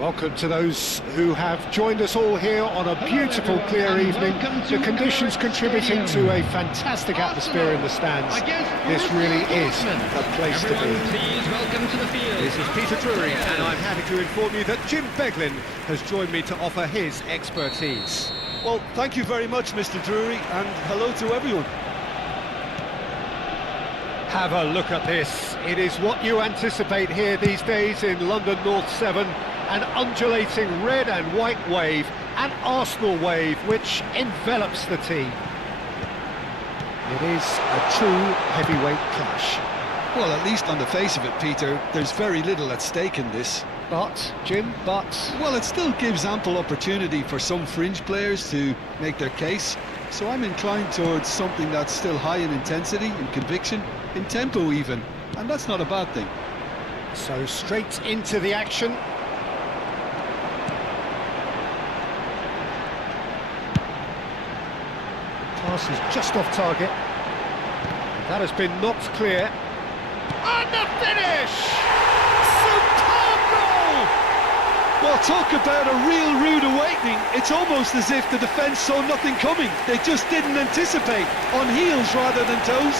Welcome to those who have joined us all here on a beautiful, clear evening. The conditions contributing to a fantastic atmosphere in the stands. This really is a place to be. Welcome to the field. This is Peter Drury, and I'm happy to inform you that Jim Beglin has joined me to offer his expertise. Well, thank you very much, Mr. Drury, and hello to everyone. Have a look at this. It is what you anticipate here these days in London North 7. An undulating red and white wave, an Arsenal wave which envelops the team. It is a true heavyweight clash. Well, at least on the face of it, Peter, there's very little at stake in this. But, Jim, Well, it still gives ample opportunity for some fringe players to make their case. So I'm inclined towards something that's still high in intensity, in conviction, in tempo even. And that's not a bad thing. So straight into the action. Pass is just off target. That has been knocked clear. And the finish! Superb goal! Well, talk about a real rude awakening. It's almost as if the defence saw nothing coming. They just didn't anticipate, on heels rather than toes.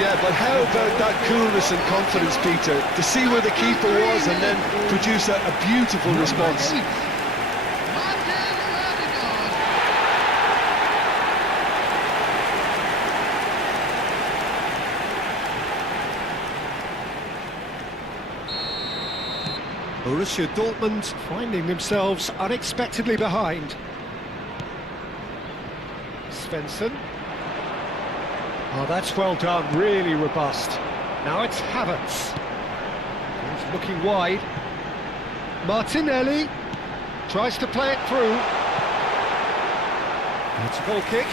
Yeah, but how about that coolness and confidence, Peter, to see where the keeper was and then produce a beautiful response. Borussia Dortmund finding themselves unexpectedly behind. Svensson. Oh, that's well done, really robust. Now it's Havertz. He's looking wide. Martinelli tries to play it through. It's a goal kick.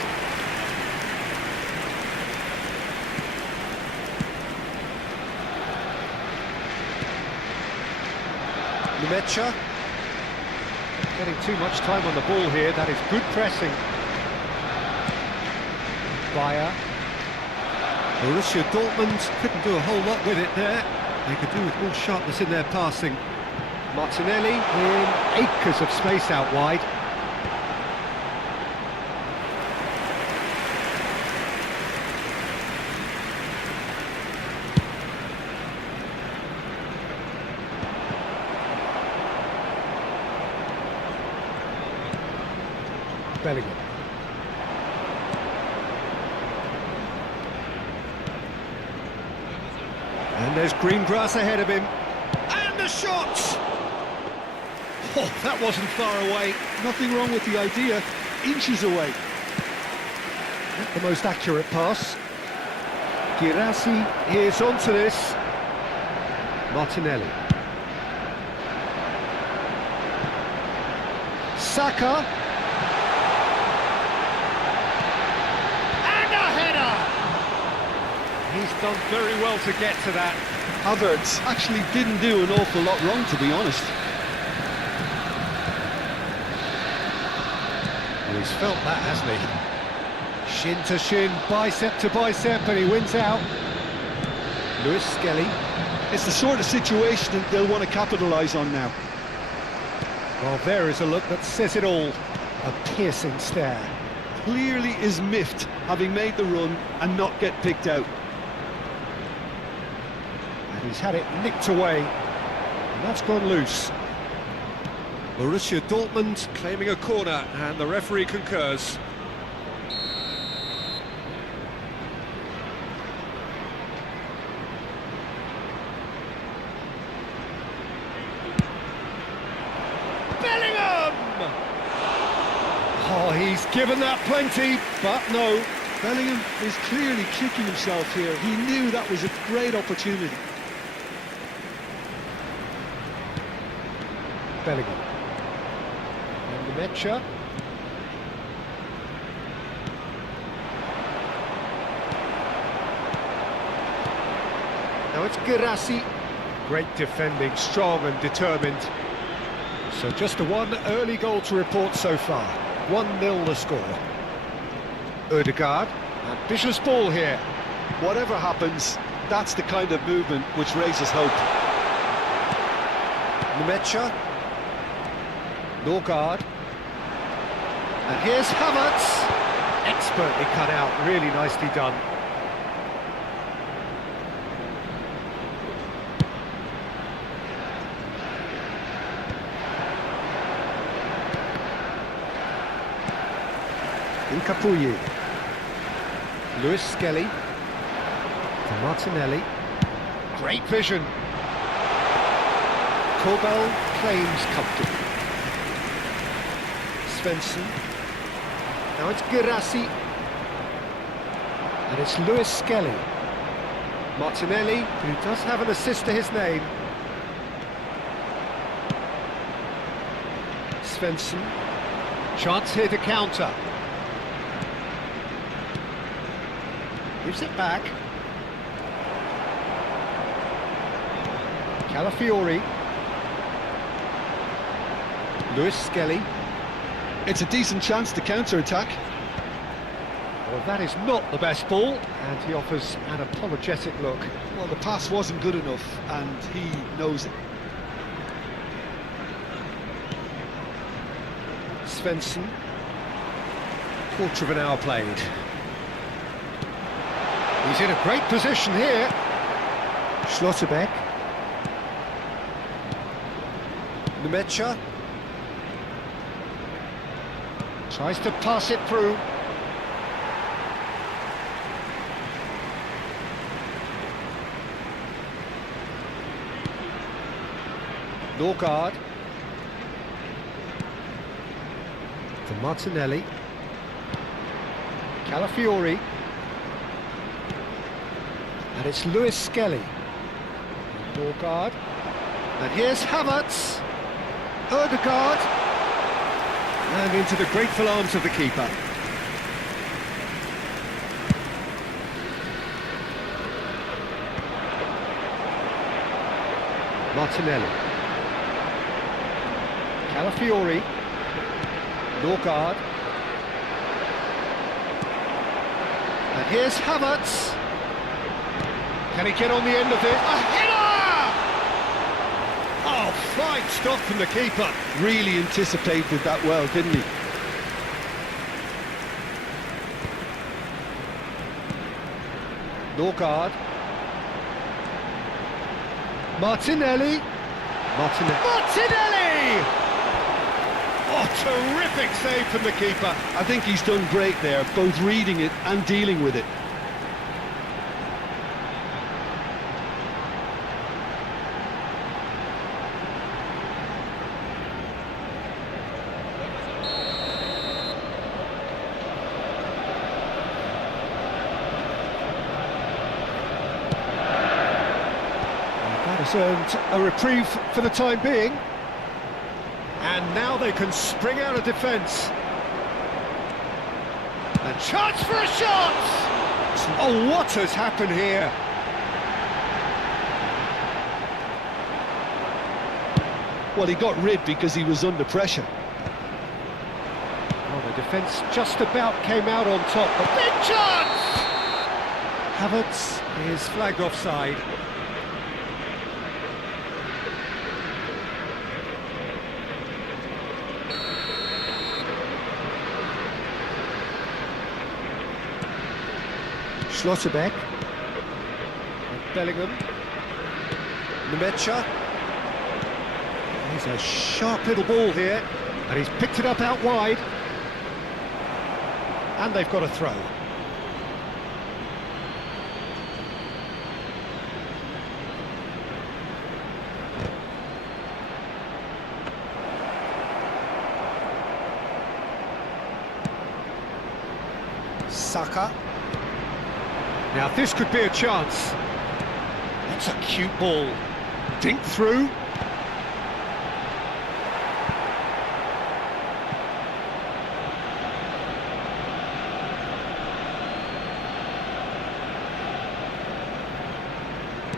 Mecha getting too much time on the ball here. That is good pressing. Bayer. Borussia Dortmund couldn't do a whole lot with it there. They could do with more sharpness in their passing. Martinelli in acres of space out wide. Bellingham. And there's green grass ahead of him. And the shot! Oh, that wasn't far away. Nothing wrong with the idea. Inches away. Not the most accurate pass. Girassi is onto this. Martinelli. Saka. He's done very well to get to that. Havertz actually didn't do an awful lot wrong, to be honest. Well, he's felt that, hasn't he? Shin to shin, bicep to bicep, and he wins out. Lewis Skelly. It's the sort of situation that they'll want to capitalise on now. Well, there is a look that says it all. A piercing stare. Clearly is miffed, having made the run and not get picked out. He's had it nicked away, and that's gone loose. Borussia Dortmund claiming a corner, and the referee concurs. Bellingham! Oh, he's given that plenty, but no. Bellingham is clearly kicking himself here. He knew that was a great opportunity. Bellingham. And the Mecha. Now it's Girassi. Great defending, strong and determined. So just the one early goal to report so far. 1-0 the score. Ødegaard. Ambitious ball here. Whatever happens, that's the kind of movement which raises hope. Nmecha. Norgard. And here's Havertz. Expertly cut out, really nicely done. Incapuyi. Lewis Skelly. To Martinelli. Great vision. Korbel claims comfortably. Svensson. Now it's Girassi. And it's Lewis Skelly. Martinelli, who does have an assist to his name. Svensson. Chance here to counter. Gives it back. Calafiori. Lewis Skelly. It's a decent chance to counter-attack. Well, that is not the best ball, and he offers an apologetic look. Well, the pass wasn't good enough, and he knows it. Svensson. Quarter of an hour played. He's in a great position here. Schlotterbeck. Nmecha. Tries to pass it through. Norgard. To Martinelli. Calafiori. And it's Lewis Skelly. Norgard. And here's Havertz. Ødegaard. And into the grateful arms of the keeper. Martinelli. Calafiori. Norgard. And here's Havertz. Can he get on the end of this? A header! Oh, fine stop from the keeper. Really anticipated that well, didn't he? Norgard. Martinelli. Martinelli! Oh, terrific save from the keeper. I think he's done great there, both reading it and dealing with it. Earned a reprieve for the time being, and now they can spring out of defence. A chance for a shot! Oh, what has happened here? Well, he got rid because he was under pressure. Well, the defence just about came out on top. A big chance! Havertz is flagged offside. Schlotterbeck. Bellingham. Nmecha. He's a sharp little ball here, and he's picked it up out wide. And they've got a throw. Saka. Now this could be a chance. That's a cute ball. Dink through.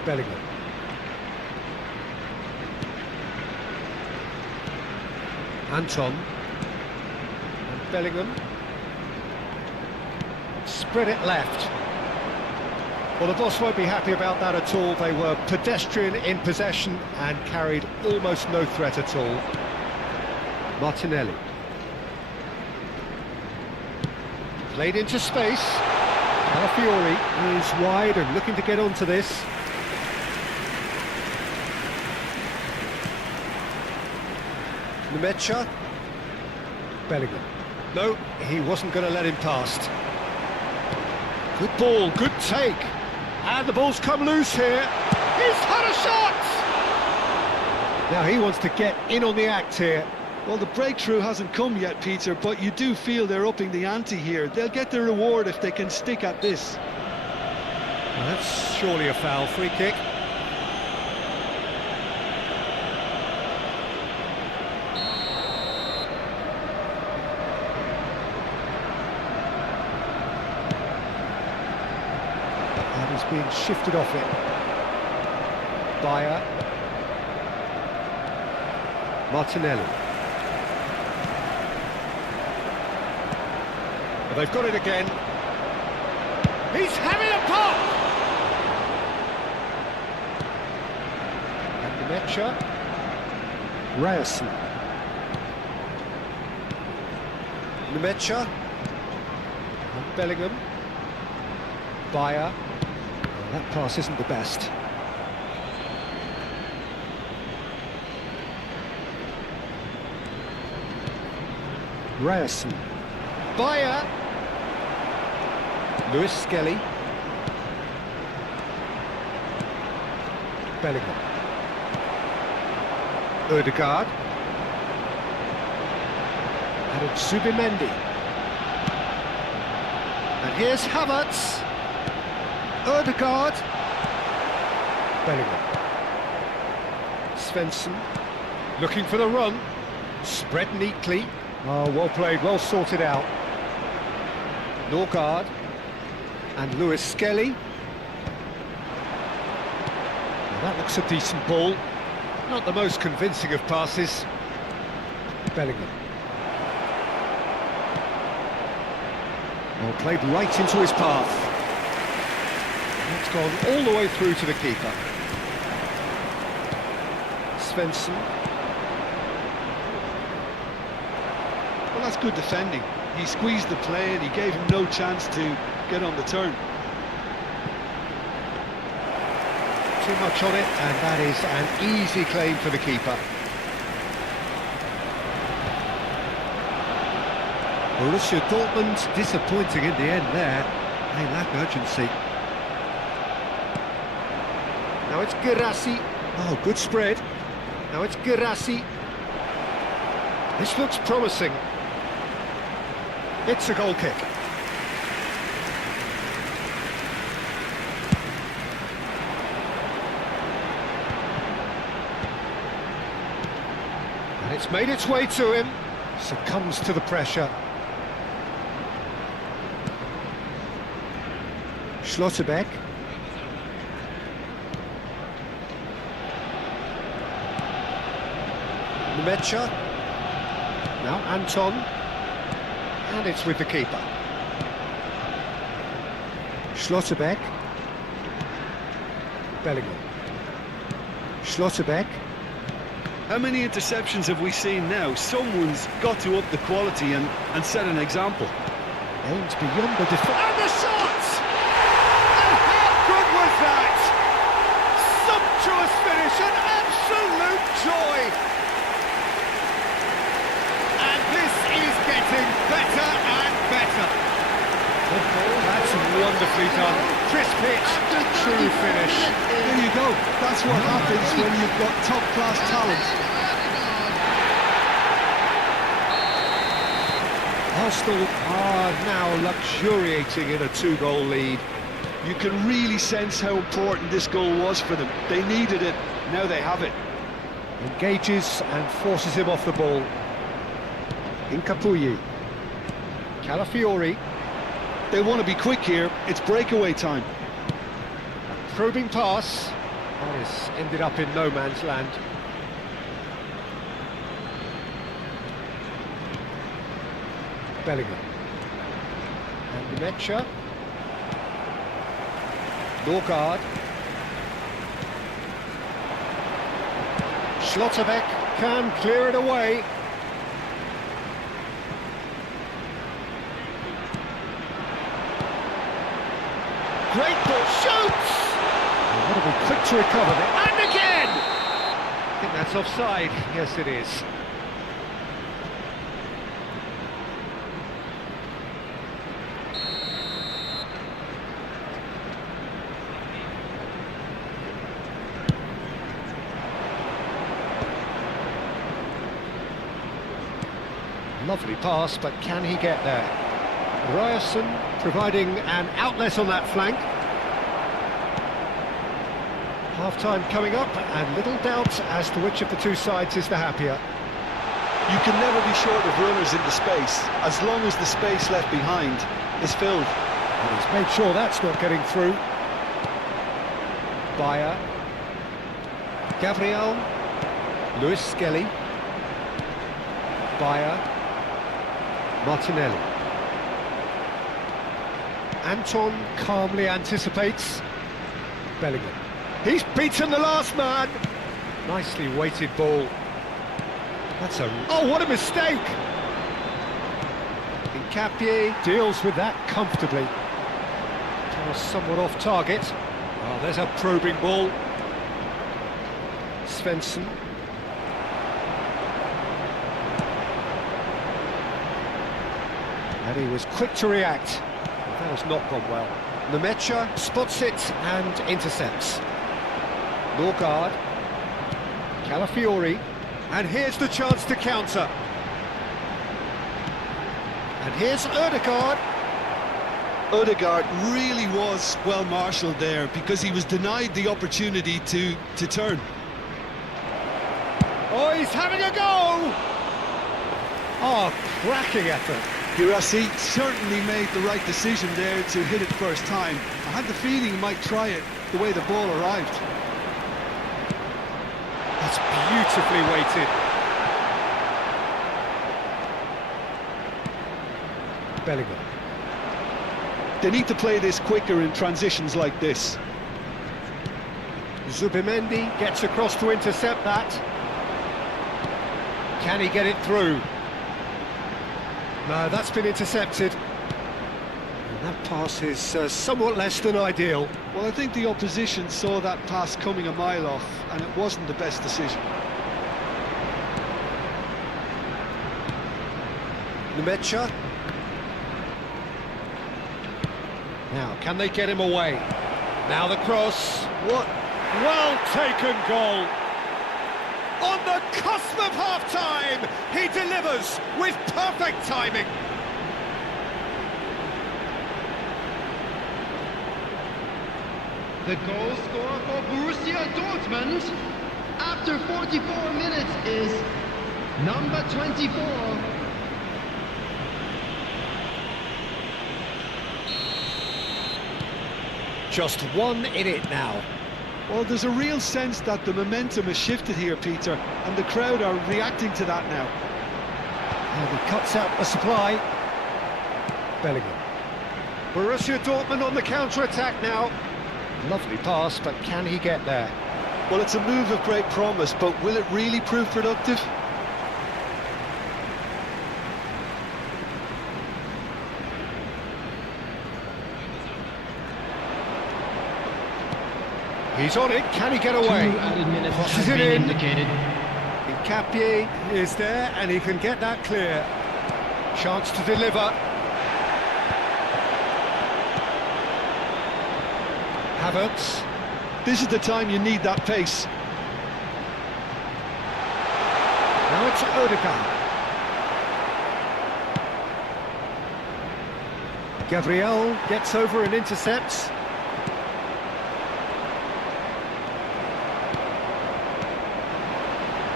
Bellingham. Anton. And Bellingham. Spread it left. Well, the boss won't be happy about that at all. They were pedestrian in possession and carried almost no threat at all. Martinelli. Played into space. Calafiori is wide and looking to get onto this. Nemecha. Bellingham. No, he wasn't going to let him past. Good ball, good take. And the ball's come loose here. He's had a shot! Now he wants to get in on the act here. Well, the breakthrough hasn't come yet, Peter, but you do feel they're upping the ante here. They'll get their reward if they can stick at this. Well, that's surely a foul. Free kick. And he's being shifted off it. Bayer. Martinelli. Well, they've got it again. He's having a pop! And Nemecha. Ryerson. Nemecha. And Bellingham. Bayer. That pass isn't the best. Ryerson. Bayer. Lewis Skelly. Bellingham. Ødegaard. And it's Subimendi. And here's Havertz. Ødegaard. Bellingham. Svensson. Looking for the run. Spread neatly. Oh, well played, well sorted out. Norgard. And Lewis Skelly. Well, that looks a decent ball. Not the most convincing of passes. Bellingham. Well, played right into his path. It's gone all the way through to the keeper. Svensson. Well, that's good defending. He squeezed the play and he gave him no chance to get on the turn. Too much on it, and that is an easy claim for the keeper. Borussia Dortmund disappointing in the end there. They lack urgency. Now it's Guirassy. Oh, good spread. Now it's Guirassy. This looks promising. It's a goal kick. And it's made its way to him. Succumbs to the pressure. Schlotterbeck. Nemecha. Now Anton. And it's with the keeper. Schlotterbeck. Bellingham. Schlotterbeck. How many interceptions have we seen now? Someone's got to up the quality and set an example. Aims beyond the defence. And the shot! And how good was that? Sumptuous finish, an absolute joy! And this is getting better and better. That's wonderfully done. Crisp pitch, true finish. There you go. That's what happens when you've got top-class talent. Arsenal are now luxuriating in a two-goal lead. You can really sense how important this goal was for them. They needed it, now they have it. Engages and forces him off the ball. Incapuyi. Calafiori. They want to be quick here, it's breakaway time. A probing pass. Oh, it's ended up in no man's land. Bellingham. And Nemecha. Norgard. Schlotterbeck can clear it away. Great ball, shoots! Got to be quick to recover it. And again! I think that's offside. Yes, it is. Lovely pass, but can he get there? Ryerson providing an outlet on that flank. Half-time coming up, and little doubt as to which of the two sides is the happier. You can never be short of runners into space, as long as the space left behind is filled. And he's made sure that's not getting through. Bayer. Gabriel. Lewis Skelly. Bayer. Martinelli. Anton calmly anticipates. Bellingham. He's beaten the last man. Nicely weighted ball. That's a... Oh, what a mistake! Hincapié deals with that comfortably. Was somewhat off target. Oh, there's a probing ball. Svensson. And he was quick to react. That has not gone well. Nemecha spots it and intercepts. Norgard. Calafiori. And here's the chance to counter. And here's Ødegaard. Ødegaard really was well marshalled there because he was denied the opportunity to turn. Oh, he's having a go! Oh, cracking effort. Girassi certainly made the right decision there to hit it first time. I had the feeling he might try it the way the ball arrived. That's beautifully weighted. Bellingham. They need to play this quicker in transitions like this. Zubimendi gets across to intercept that. Can he get it through? No, that's been intercepted. And that pass is somewhat less than ideal. Well, I think the opposition saw that pass coming a mile off, and it wasn't the best decision. Nemecha. Now, can they get him away? Now the cross. What well taken goal! On the cusp of half-time, he delivers with perfect timing. The goal scorer for Borussia Dortmund after 44 minutes is number 24. Just one in it now. Well, there's a real sense that the momentum has shifted here, Peter, and the crowd are reacting to that now. And he cuts out the supply. Bellingham. Borussia Dortmund on the counter-attack now. Lovely pass, but can he get there? Well, it's a move of great promise, but will it really prove productive? He's on it, can he get away? 2 added minutes Crosses has it been in. indicated. Hincapié is there, and he can get that clear. Chance to deliver. Havertz. This is the time you need that pace. Now it's Ødegaard. Gabriel gets over and intercepts.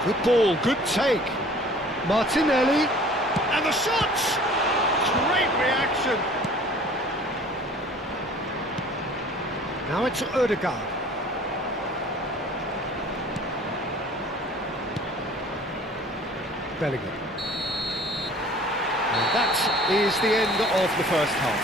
Good ball, good take. Martinelli. And the shot! Great reaction. Now it's Ødegaard. Bellingham. And that is the end of the first half.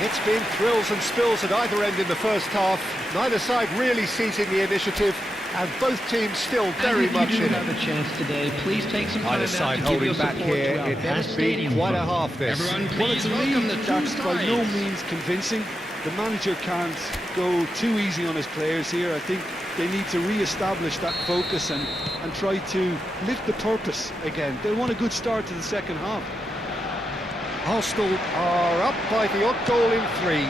It's been thrills and spills at either end in the first half. Neither side really seizing the initiative, and both teams still very much in If you do it. have a chance today, please take some time Either out side to give holding your back support here. to our It has best been stadium quite a club. half this. Everyone, Well, please it's a welcome lead the two that's by no sides. means convincing. The manager can't go too easy on his players here. I think they need to re-establish that focus and try to lift the purpose again. They want a good start to the second half. Arsenal are up by the odd goal in 3,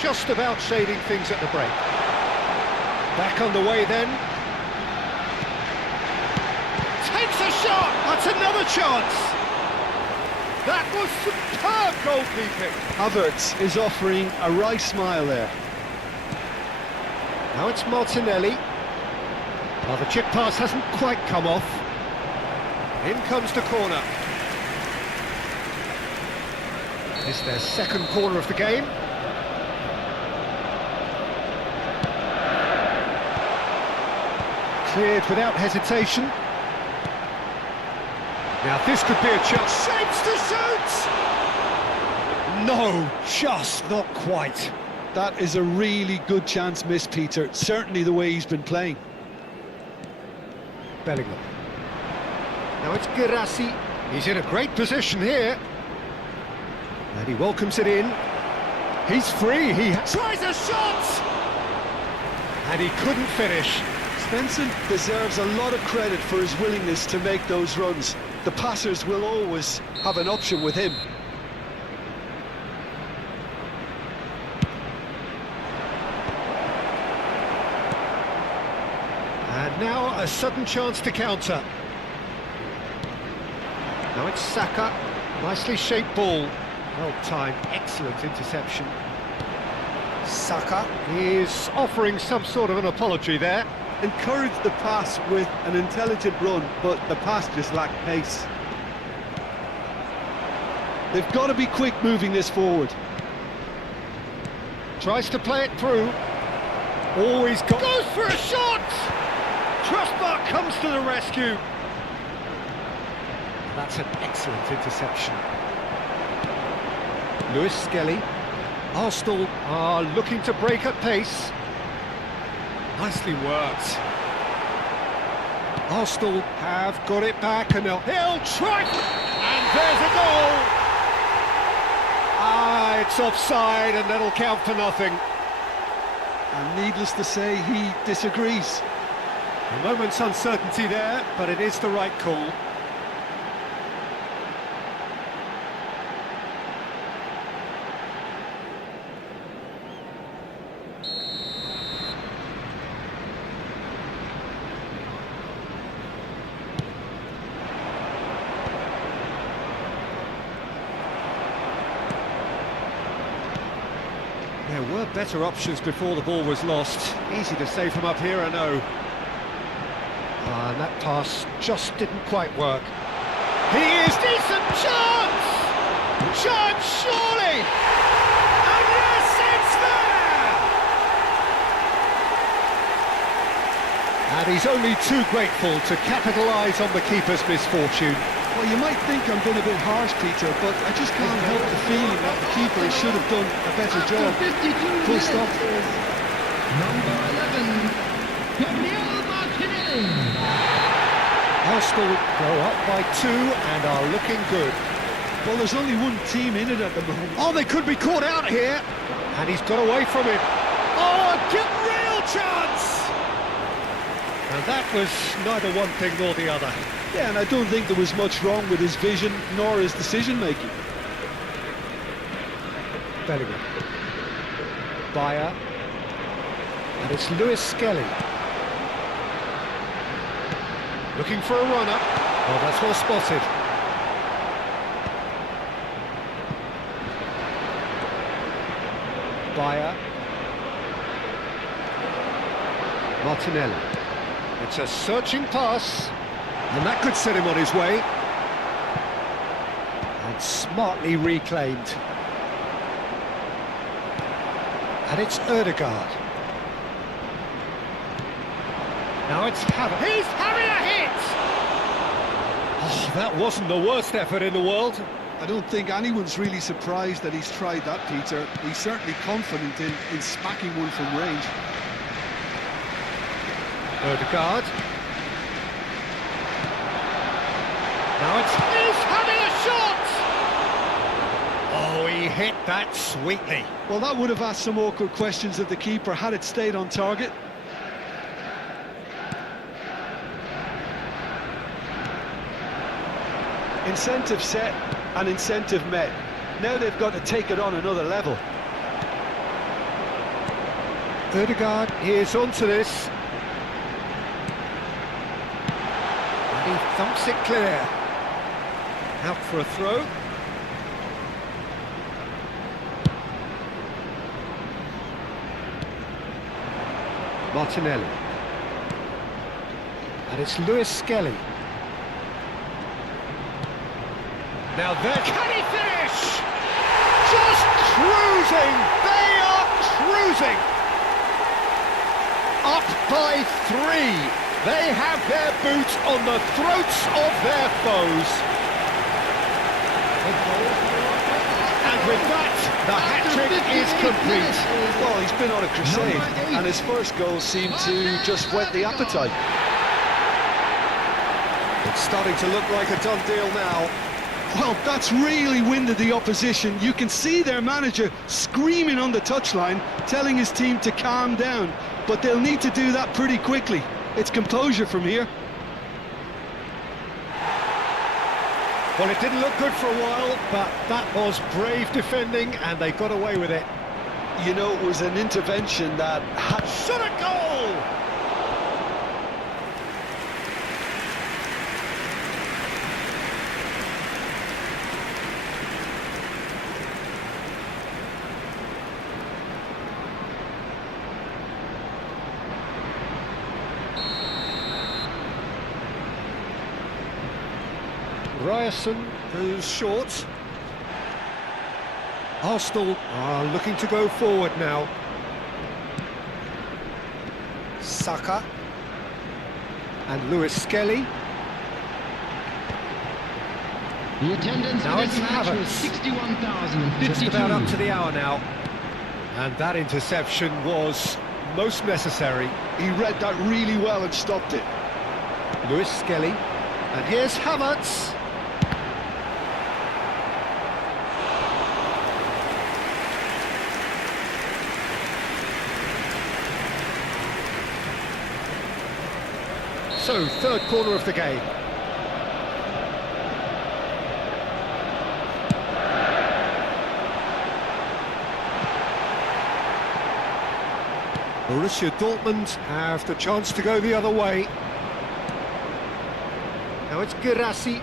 just about shading things at the break. Back underway then. Takes a shot! That's another chance! That was superb goalkeeping! Havertz is offering a wry smile there. Now it's Martinelli. Well, the chip pass hasn't quite come off. In comes the corner. It's their second corner of the game. Cleared without hesitation. Now this could be a chance. Shapes to shoot! No, just not quite. That is a really good chance miss, Peter. Certainly the way he's been playing. Bellingham. Now it's Girassi. He's in a great position here. And he welcomes it in. He's free. He tries a shot! And he couldn't finish. Svensson deserves a lot of credit for his willingness to make those runs. The passers will always have an option with him. And now a sudden chance to counter. Now it's Saka. Nicely shaped ball. Well timed, excellent interception. Saka is offering some sort of an apology there. Encouraged the pass with an intelligent run, but the pass just lacked pace. They've got to be quick moving this forward. Tries to play it through. Always goes for a shot! Crossbar comes to the rescue. That's an excellent interception. Lewis Skelly. Arsenal are looking to break at pace. Nicely worked. Arsenal have got it back and he'll try. And there's a goal. Ah, it's offside and that'll count for nothing. And needless to say, he disagrees. A moment's uncertainty there, but it is the right call. There were better options before the ball was lost. Easy to say from up here, I know. And that pass just didn't quite work. He is decent! Chance! Chance, surely! And yes, it's there! And he's only too grateful to capitalise on the keeper's misfortune. Well, you might think I'm being a bit harsh, Peter, but I just can't help the feeling that the keeper should have done a better After job. 52 Full minutes stop. is number 11, Gabriel Martinelli. Arsenal go up by 2 and are looking good. Well, there's only one team in it at the moment. Oh, they could be caught out here. And he's got away from him. Oh, a real chance! And that was neither one thing nor the other. Yeah, and I don't think there was much wrong with his vision nor his decision-making. Bellingham. Bayer. And it's Lewis Skelly. Looking for a runner. Oh, that's well spotted. Bayer. Martinelli. It's a searching pass. And that could set him on his way. And smartly reclaimed. And it's Ødegaard. Now it's Havertz. He's having a hit! Oh, that wasn't the worst effort in the world. I don't think anyone's really surprised that he's tried that, Peter. He's certainly confident in smacking one from range. Odegaard. Now he's having a shot! Oh, he hit that sweetly. Well, that would have asked some awkward questions of the keeper had it stayed on target. Incentive set and incentive met. Now they've got to take it on another level. Odegaard, he is onto this. And he thumps it clear. Out for a throw. Martinelli. And it's Lewis Skelly. Now there, can he finish? Just cruising! They are cruising! Up by 3. They have their boots on the throats of their foes. And with that, the hat-trick is complete. Well, he's been on a crusade, and his first goal seemed to just whet the appetite. It's starting to look like a done deal now. Well, that's really winded the opposition. You can see their manager screaming on the touchline, telling his team to calm down. But they'll need to do that pretty quickly. It's composure from here. Well, it didn't look good for a while, but that was brave defending, and they got away with it. You know, it was an intervention that had... Shot a goal! Ryerson goes short. Arsenal are looking to go forward now. Saka and Lewis Skelly. The attendance Now for it's this match was Havertz. 61,052. Just about up to the hour now. And that interception was most necessary. He read that really well and stopped it. Lewis Skelly. And here's Havertz. So, third corner of the game. Borussia Dortmund have the chance to go the other way. Now it's Guirassy.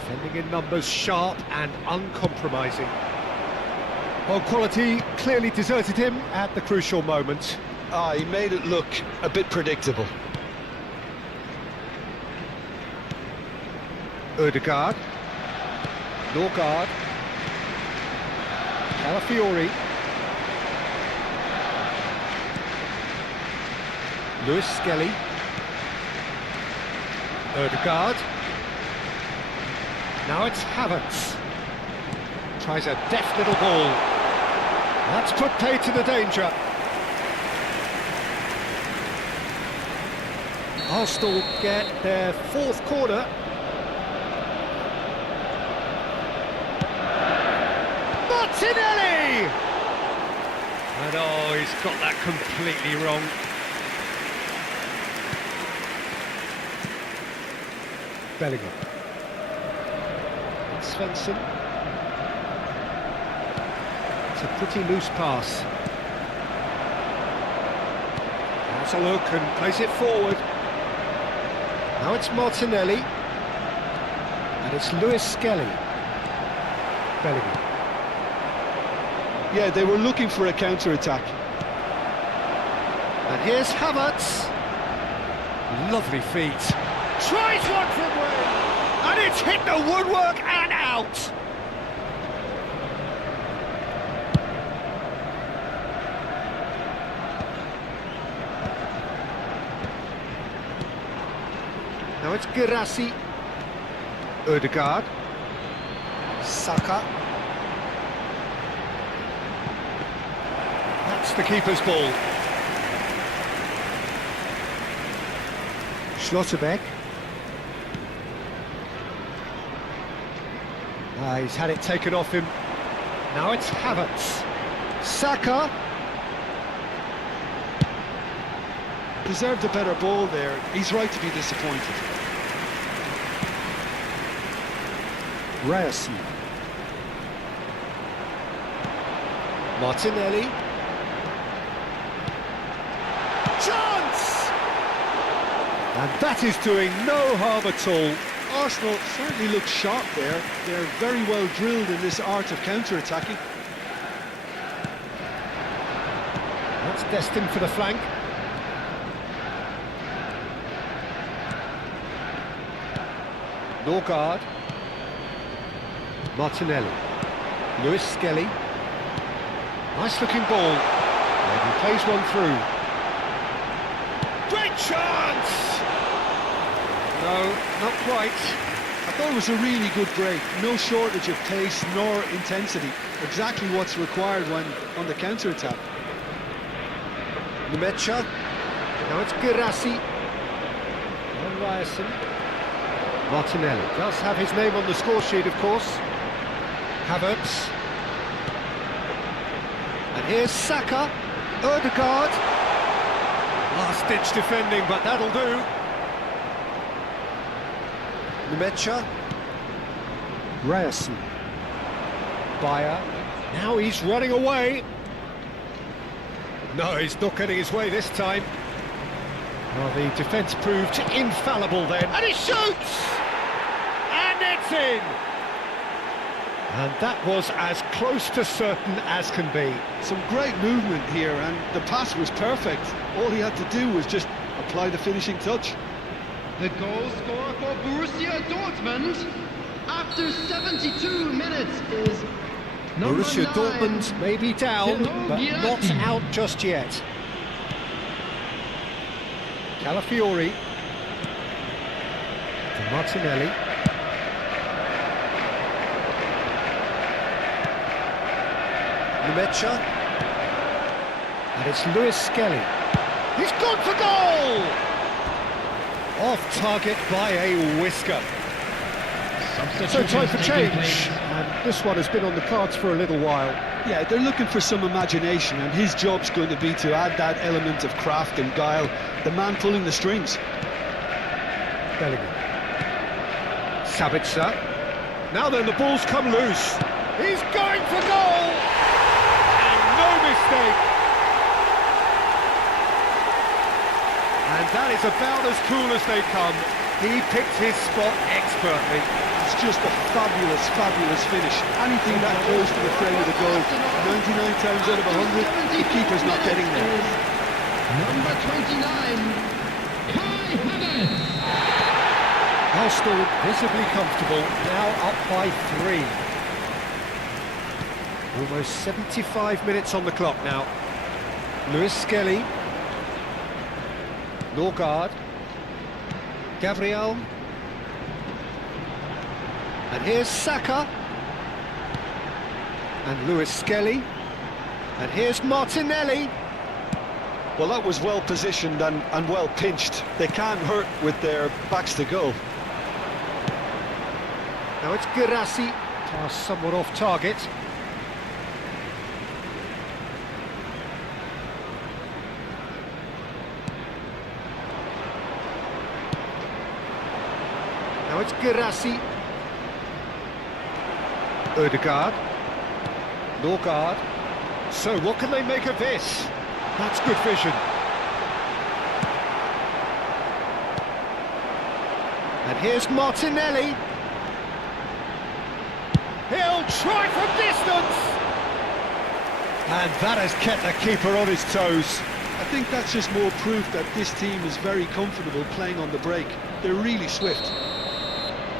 Defending in numbers, sharp and uncompromising. Well, quality clearly deserted him at the crucial moment. He made it look a bit predictable. Odegaard. Norgard. Calafiori. Lewis Skelly. Odegaard. Now it's Havertz. Tries a deft little ball. That's put paid to the danger. Arsenal get their fourth corner. Martinelli! And oh, he's got that completely wrong. Bellingham. It's Svensson. It's a pretty loose pass. Has a look and plays it forward. Now it's Martinelli. And it's Lewis Skelly. Bellingham. Yeah, they were looking for a counter-attack. And here's Havertz. Lovely feet. Tries one from way. And it's hit the woodwork and out. Now it's Guirassy. Odegaard. Saka. That's the keeper's ball. Schlotterbeck. He's had it taken off him. Now it's Havertz. Saka. Deserved a better ball there. He's right to be disappointed. Ryerson. Martinelli. Chance! And that is doing no harm at all. Arsenal certainly look sharp there. They're very well drilled in this art of counter-attacking. That's destined for the flank. Norgard. Martinelli. Lewis Skelly. Nice looking ball. And he plays one through. Great chance! No, not quite. I thought it was a really good break. No shortage of pace nor intensity. Exactly what's required when on the counter-attack. Nemecha. Now it's Girassi. And Ryerson. Martinelli does have his name on the score sheet, of course. Havertz. And here's Saka. Ødegaard. Last-ditch defending, but that'll do. Nemecha. Ryerson. Bayer. Now he's running away. No, he's not getting his way this time. Well, the defence proved infallible then. And he shoots! And it's in! And that was as close to certain as can be. Some great movement here, and the pass was perfect. All he had to do was just apply the finishing touch. The goal scorer for Borussia Dortmund after 72 minutes is number Borussia 9. Dortmund may be down, but not out just yet. Calafiori. To Martinelli. Nemecha. And it's Lewis Skelly. He's gone for goal! Off target by a whisker. So time for change. And this one has been on the cards for a little while. Yeah, they're looking for some imagination, and his job's going to be to add that element of craft and guile, the man pulling the strings. Bellingham. Sabitzer. Now then, the ball's come loose. He's going for goal! And no mistake. And that is about as cool as they come. He picked his spot expertly. It's just a fabulous, fabulous finish. Anything that close to the frame of the goal, 99 times out of 100, the keeper's not getting there. Number 29, Kai Havertz. Arsenal visibly comfortable, now up by 3. Almost 75 minutes on the clock now. Lewis Skelly. Norgard. Gabriel. And here's Saka. And Lewis Skelly. And here's Martinelli. Well, that was well positioned and well pinched. They can't hurt with their backs to goal. Now it's Girassi. Pass somewhat off target. Now it's Girassi. Ødegaard. Norgard. So what can they make of this? That's good vision. And here's Martinelli. He'll try from distance! And that has kept the keeper on his toes. I think that's just more proof that this team is very comfortable playing on the break. They're really swift.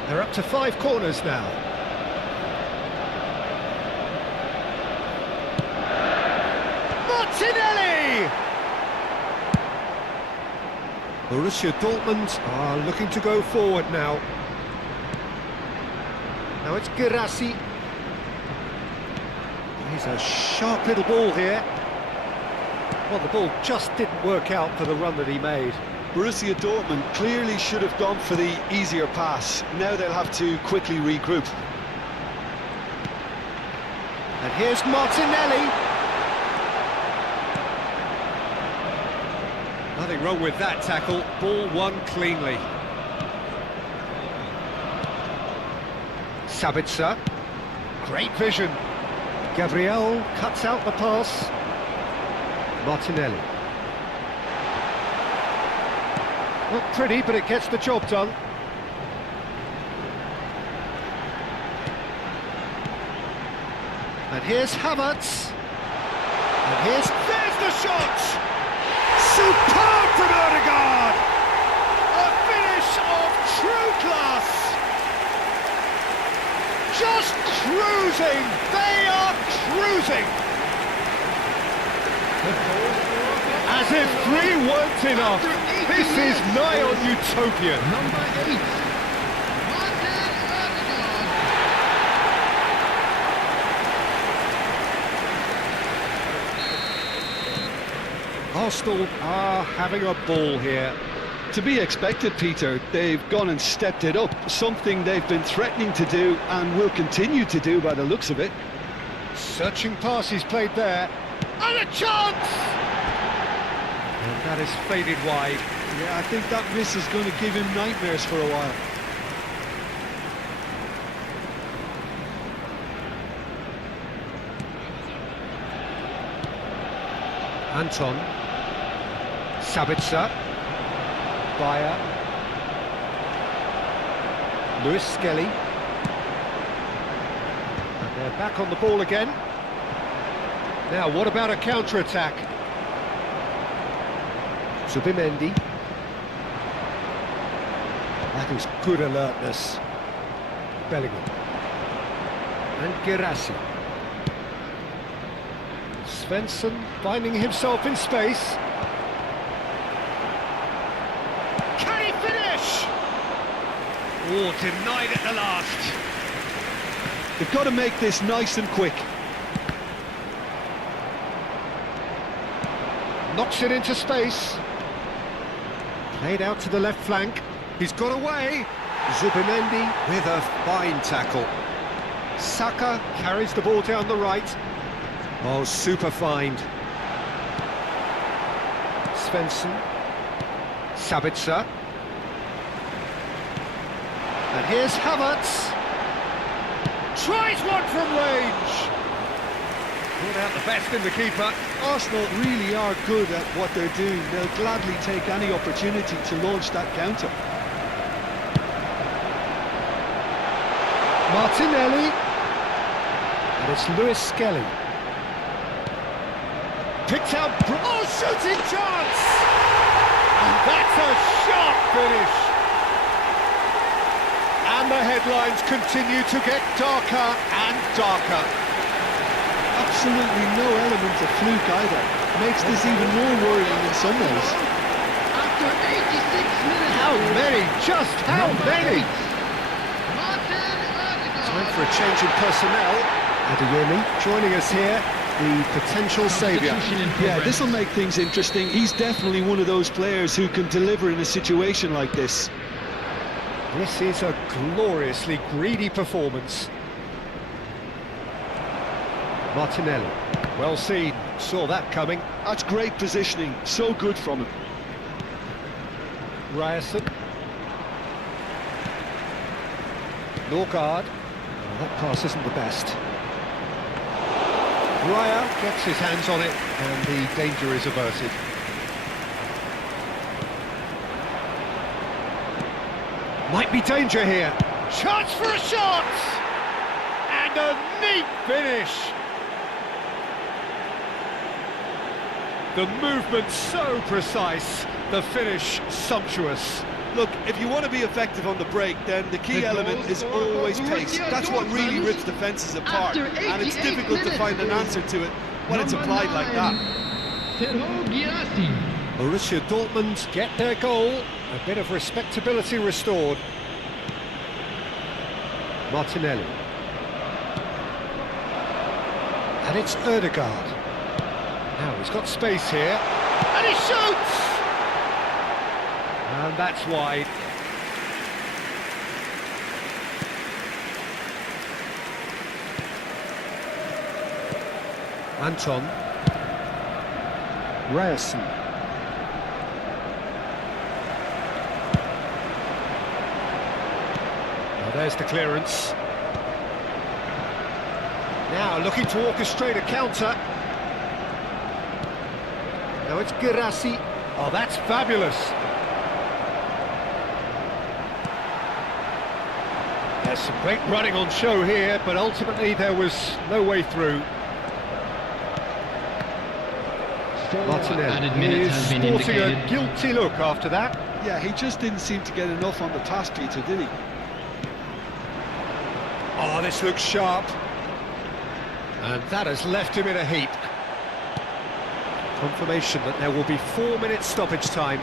They're up to 5 corners now. Martinelli! Borussia Dortmund are looking to go forward now. Now it's Girassi. He's a sharp little ball here. Well, the ball just didn't work out for the run that he made. Borussia Dortmund clearly should have gone for the easier pass. Now they'll have to quickly regroup. And here's Martinelli. Nothing wrong with that tackle. Ball won cleanly. Sabitzer. Great vision. Gabriel cuts out the pass. Martinelli. Not pretty, but it gets the job done. And here's Havertz. And there's the shot! Superb from Odegaard! A finish of true class! Just cruising! They are cruising! As if 3 weren't enough, this is nigh on utopian. Number 8. Arsenal are having a ball here. To be expected, Peter. They've gone and stepped it up, something they've been threatening to do and will continue to do by the looks of it. Searching pass is played there. And a chance! And that is faded wide. Yeah, I think that miss is going to give him nightmares for a while. Anton. Sabitzer. Bayer. Lewis Skelly. And they're back on the ball again. Now, what about a counter-attack? Zubimendi. That is good alertness. Bellingham. And Guirassy. Svensson finding himself in space. Can he finish? Oh, denied at the last. They've got to make this nice and quick. Knocks it into space. Played out to the left flank. He's got away. Zubimendi with a fine tackle. Saka carries the ball down the right. Oh, super find. Svensson. Sabitzer. And here's Havertz. Tries one from range. Brought out the best in the keeper. Arsenal really are good at what they're doing. They'll gladly take any opportunity to launch that counter. Martinelli. And it's Lewis Skelly. Picked out. Oh, shooting chance! And that's a sharp finish. And the headlines continue to get darker and darker. Absolutely no element of fluke either. Makes this even more worrying in some ways. After 86 minutes. How many? Just how many? Martin Odegaard. Time for a change in personnel. Adeyemi joining us here, the potential saviour. Yeah, this will make things interesting. He's definitely one of those players who can deliver in a situation like this. This is a gloriously greedy performance. Martinelli, well seen, saw that coming. That's great positioning, so good from him. Ryerson. Norgard. Oh, that pass isn't the best. Raya gets his hands on it and the danger is averted. Might be danger here. Chance for a shot! And a neat finish! The movement so precise, the finish sumptuous. Look, if you want to be effective on the break, then the key element is always pace. That's what really rips defences apart, and it's difficult to find an answer to it when it's applied like that. Borussia Dortmund get their goal, a bit of respectability restored. Martinelli. And it's Ødegaard. Now he's got space here, and he shoots! And that's wide. Anton. Ryerson. Now there's the clearance. Now looking to orchestrate a counter. Now it's Girassi. Oh, that's fabulous. There's some great running on show here, but ultimately there was no way through. Martinelli is sporting a guilty look after that. Yeah, he just didn't seem to get enough on the pass, Peter, did he? Oh, this looks sharp. And that has left him in a heap. Confirmation that there will be 4 minutes stoppage time.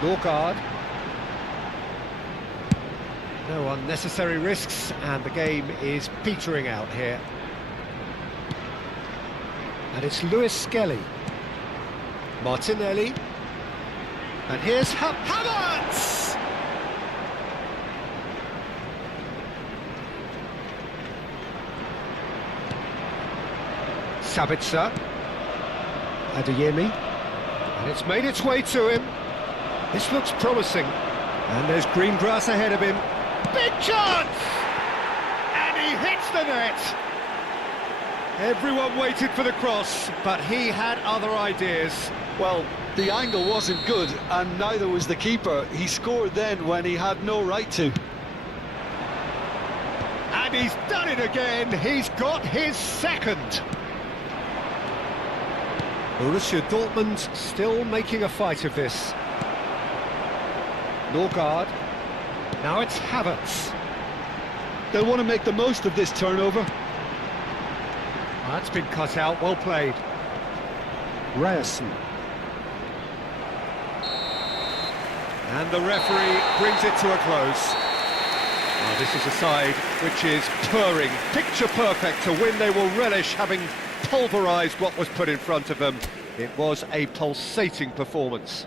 Ødegaard. No unnecessary risks, and the game is petering out here. And it's Lewis Skelly. Martinelli. And here's Havertz! Sabitzer. Adeyemi. And it's made its way to him. This looks promising. And there's green grass ahead of him. Big chance! And he hits the net! Everyone waited for the cross, but he had other ideas. Well, the angle wasn't good, and neither was the keeper. He scored then when he had no right to. And he's done it again. He's got his second. Borussia Dortmund still making a fight of this. Ødegaard. Now it's Havertz. They'll want to make the most of this turnover. That's been cut out, well played. Ryerson. And the referee brings it to a close. Now this is a side which is purring, picture perfect. To win they will relish having pulverised what was put in front of them. It was a pulsating performance.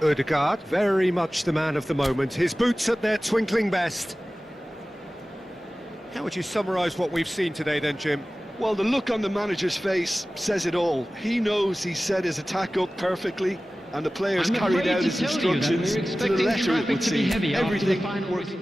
Ødegaard, very much the man of the moment, his boots at their twinkling best. How would you summarise what we've seen today then, Jim? Well, the look on the manager's face says it all. He knows he set his attack up perfectly, and the players carried out his instructions to the letter, it would seem. Everything working.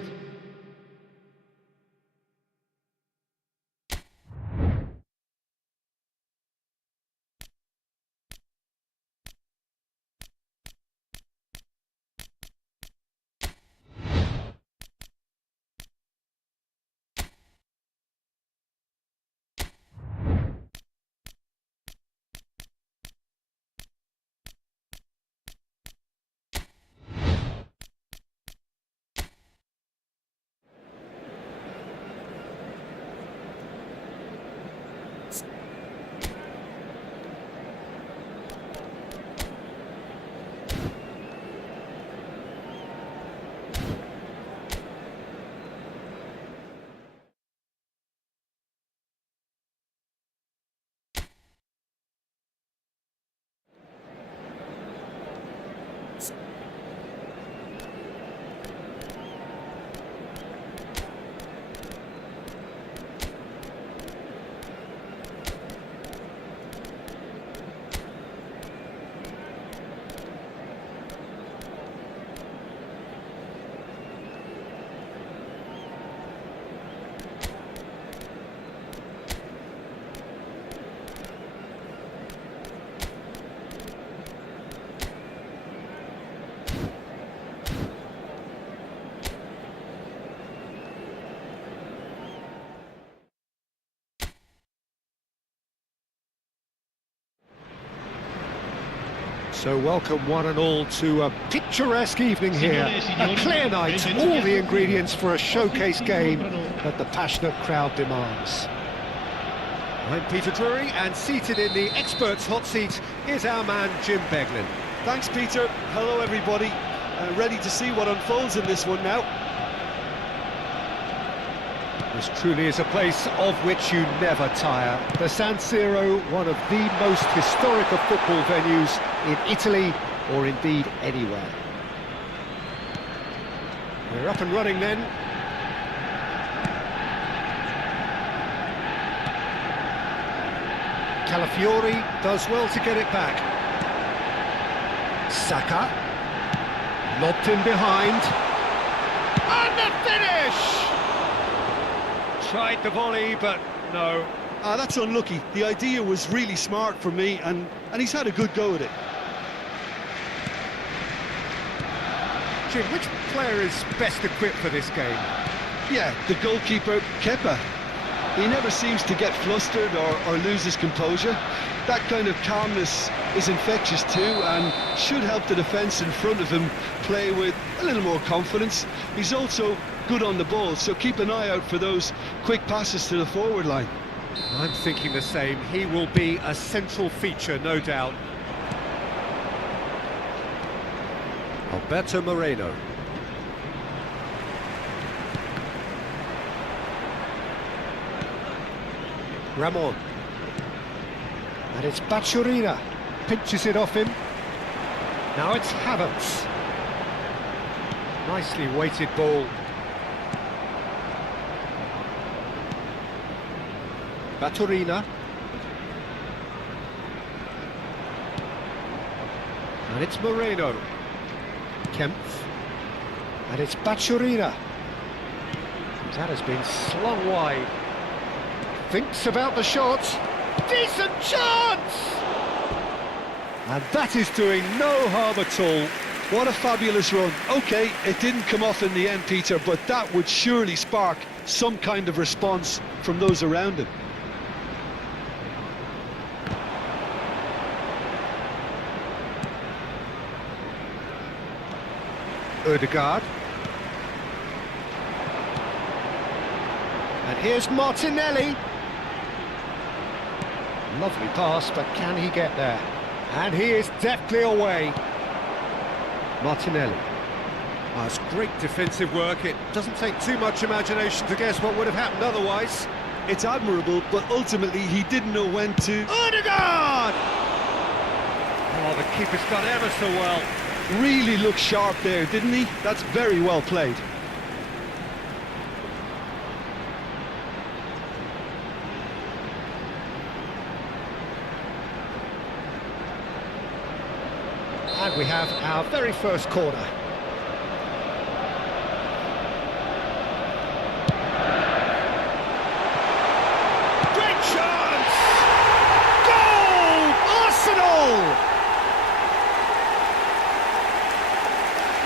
So welcome one and all to a picturesque evening here, a clear night, all the ingredients for a showcase game that the passionate crowd demands. I'm Peter Drury, and seated in the experts' hot seat is our man Jim Beglin. Thanks, Peter. Hello, everybody. Ready to see what unfolds in this one now. The This truly is a place of which you never tire. The San Siro, one of the most historic of football venues in Italy, or indeed anywhere. We're up and running then. Calafiori does well to get it back. Saka, lobbed in behind. And the finish! Tried the volley, but no. That's unlucky. The idea was really smart for me, and he's had a good go at it. Jim, which player is best equipped for this game? Yeah, the goalkeeper, Kepa. He never seems to get flustered or lose his composure. That kind of calmness is infectious too, and should help the defence in front of him play with a little more confidence. He's also good on the ball, so keep an eye out for those quick passes to the forward line. I'm thinking the same. He will be a central feature, no doubt. Alberto Moreno. Ramon. And it's Bacciorina. Pinches it off him. Now it's Havertz. Nicely weighted ball. Bacciorina. And it's Moreno. Kempf. And it's Bacciorina. That has been slung wide. Thinks about the shot. Decent chance! And that is doing no harm at all. What a fabulous run. OK, it didn't come off in the end, Peter, but that would surely spark some kind of response from those around him. Ødegaard. And here's Martinelli. Lovely pass, but can he get there? And he is deftly away. Martinelli. Oh, it's great defensive work. It doesn't take too much imagination to guess what would have happened otherwise. It's admirable, but ultimately he didn't know when to... Ødegaard! Oh, the keeper's done ever so well. Really looked sharp there, didn't he? That's very well played. And we have our very first corner. Great chance! Goal! Arsenal!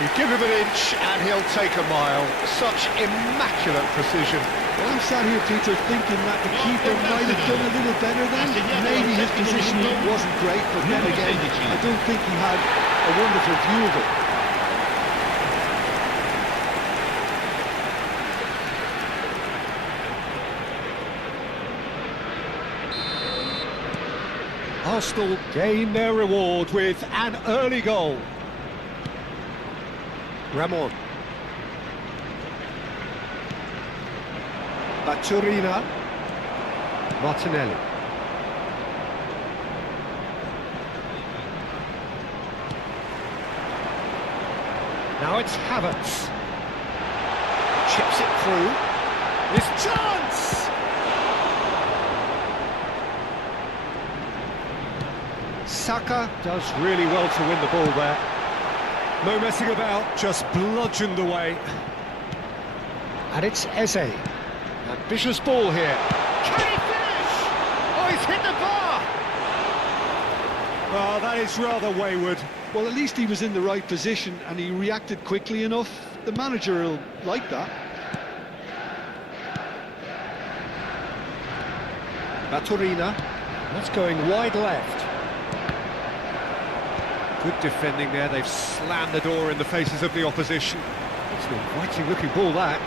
You give him an inch and he'll take a mile. Such immaculate precision. Well, I'm sat here, Peter, thinking that the keeper might have done a little better then. Maybe his positioning wasn't great, but then again, I don't think he had a wonderful view of it. Arsenal gain their reward with an early goal. Ramon. Bacciorina. Martinelli. Now it's Havertz. Chips it through. His chance! Saka does really well to win the ball there. No messing about, just bludgeoned away. And it's Eze. Ambitious ball here. Can he finish? Oh, he's hit the bar! Oh, that is rather wayward. Well, at least he was in the right position and he reacted quickly enough. The manager will like that. Bacciorina. That's going wide left. Good defending there, they've slammed the door in the faces of the opposition. It's an inviting looking ball, that.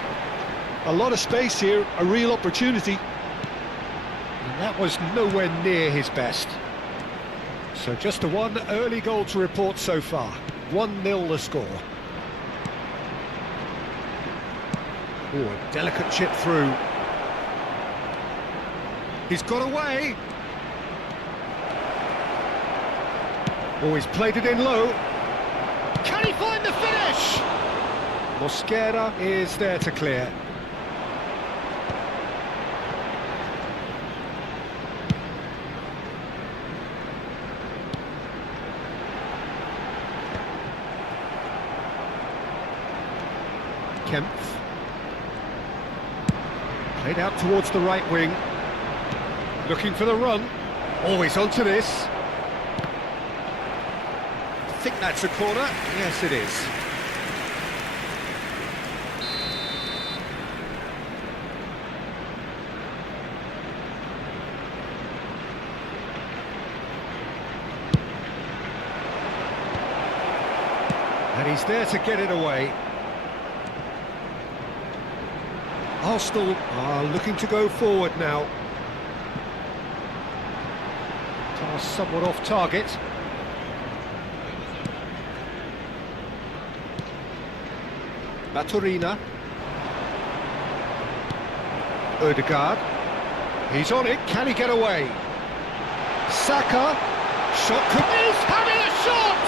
A lot of space here, a real opportunity. And that was nowhere near his best. So just a one early goal to report so far. 1-0 the score. Oh, a delicate chip through. He's got away. Oh, he's played it in low. Can he find the finish? Mosquera is there to clear. Kempf. Played out towards the right wing. Looking for the run. Always onto this. I think that's a corner. Yes, it is. And he's there to get it away. Arsenal are looking to go forward now. Pass somewhat off target. Baturina. Ødegaard. He's on it. Can he get away? Saka. Shot could... He's having a shot!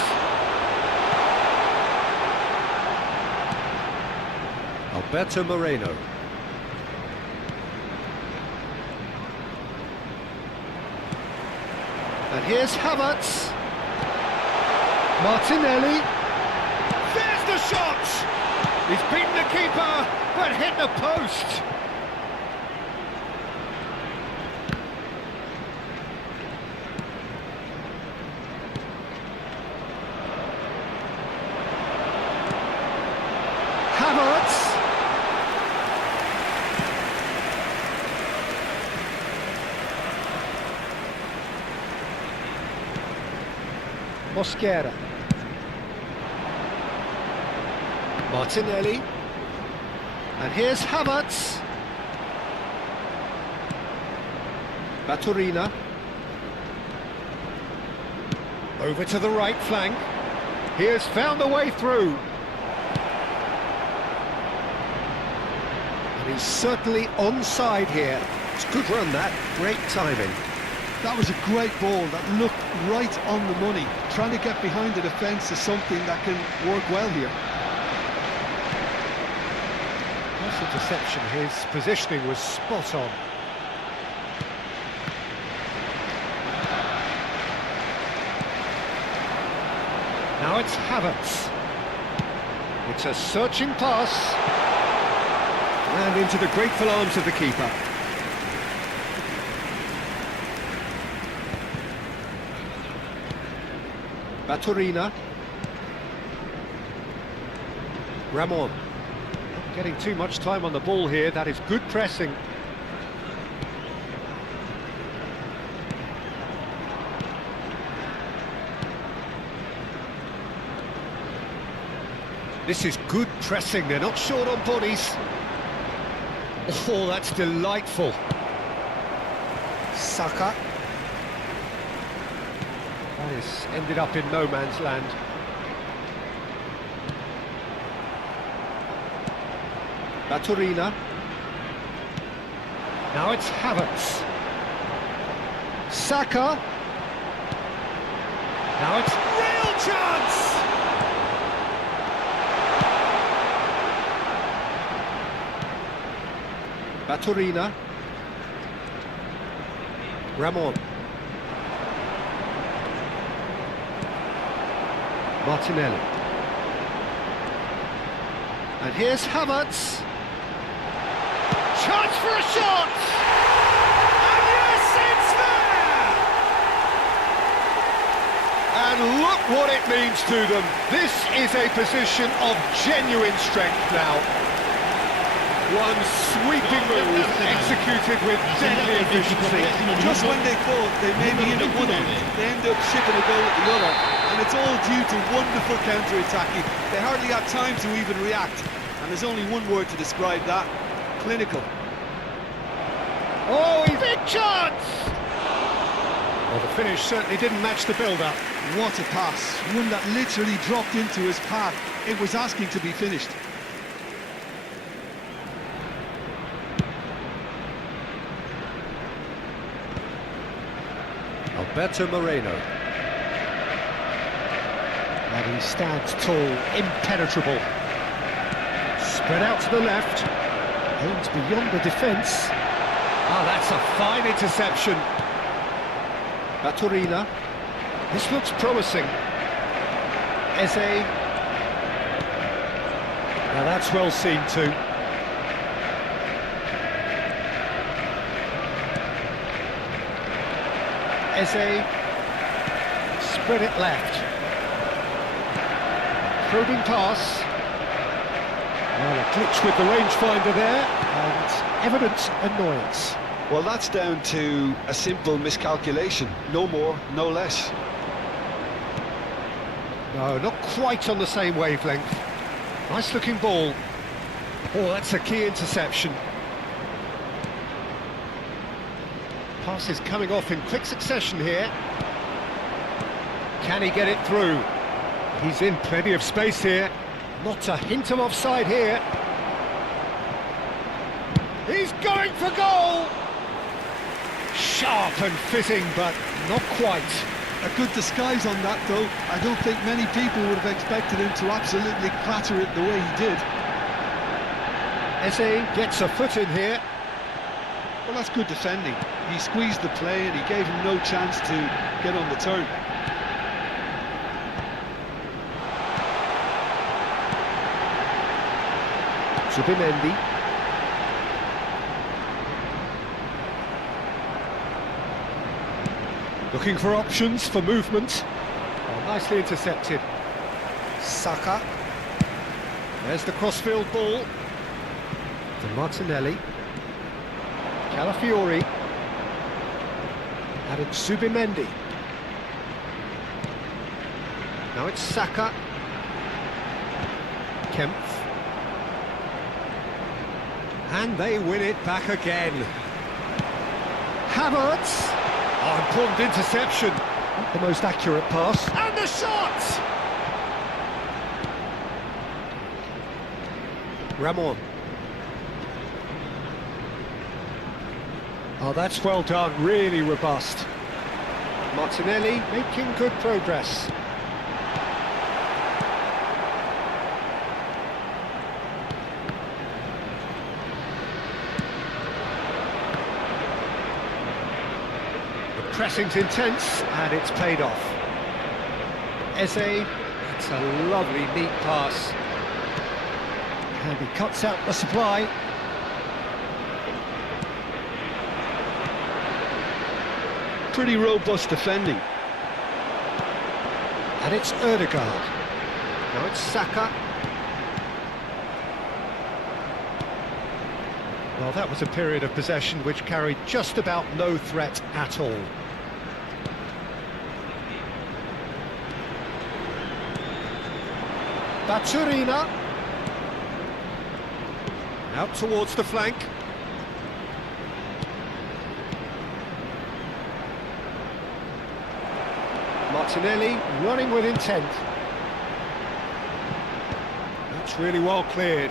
Alberto Moreno. And here's Havertz. Martinelli. There's the shot! He's beaten the keeper, but hit the post. Havertz. Mosquera. Martinelli. And here's Havertz. Baturina. Over to the right flank. He has found a way through. And he's certainly onside here. It's a good run, that. Great timing. That was a great ball that looked right on the money. Trying to get behind the defence is something that can work well here. That's a deception. His positioning was spot on. Now it's Havertz. It's a searching pass. And into the grateful arms of the keeper. Baturina. Ramon. Not getting too much time on the ball here. That is good pressing. This is good pressing. They're not short on bodies. Oh, that's delightful. Saka. This ended up in no man's land. Baturina. Now it's Havertz. Saka. Now it's real chance! Baturina. Ramon. Martinelli. And here's Havertz. Chance for a shot! And yes, it's there! And look what it means to them. This is a position of genuine strength now. One sweeping move executed with deadly efficiency. Just when they thought they may be in at one end, they end up shipping a goal at the other. And it's all due to wonderful counter-attacking. They hardly had time to even react. And there's only one word to describe that: clinical. Oh, big chance! Well, the finish certainly didn't match the build-up. What a pass. One that literally dropped into his path. It was asking to be finished. Alberto Moreno. And he stands tall, impenetrable. Spread out to the left. Aims beyond the defence. Ah, that's a fine interception. Baturina. This looks promising. Eze. Now that's well seen too. Eze. Spread it left. Probing pass. Well, a glitch with the rangefinder there, and evident annoyance. Well, that's down to a simple miscalculation. No more, no less. No, not quite on the same wavelength. Nice looking ball. Oh, that's a key interception. Pass is coming off in quick succession here. Can he get it through? He's in plenty of space here. Not a hint of offside here. He's going for goal! Sharp and fitting, but not quite. A good disguise on that, though. I don't think many people would have expected him to absolutely clatter it the way he did. Eze gets a foot in here. Well, that's good defending. He squeezed the play and he gave him no chance to get on the turn. Zubimendi. Looking for options for movement. Oh, nicely intercepted. Saka. There's the crossfield ball. To Martinelli. Calafiori. And it's Zubimendi. Now it's Saka. Kempf. And they win it back again. Havertz. Oh, important interception. Not the most accurate pass. And the shot! Ramon. Oh, that's well done, really robust. Martinelli making good progress. The pressing's intense, and it's paid off. Eze, it's a lovely, neat pass. And he cuts out the supply. Pretty robust defending. And it's Ødegaard. Now it's Saka. Well, that was a period of possession which carried just about no threat at all. Baturina. Out towards the flank. Martinelli running with intent. That's really well cleared.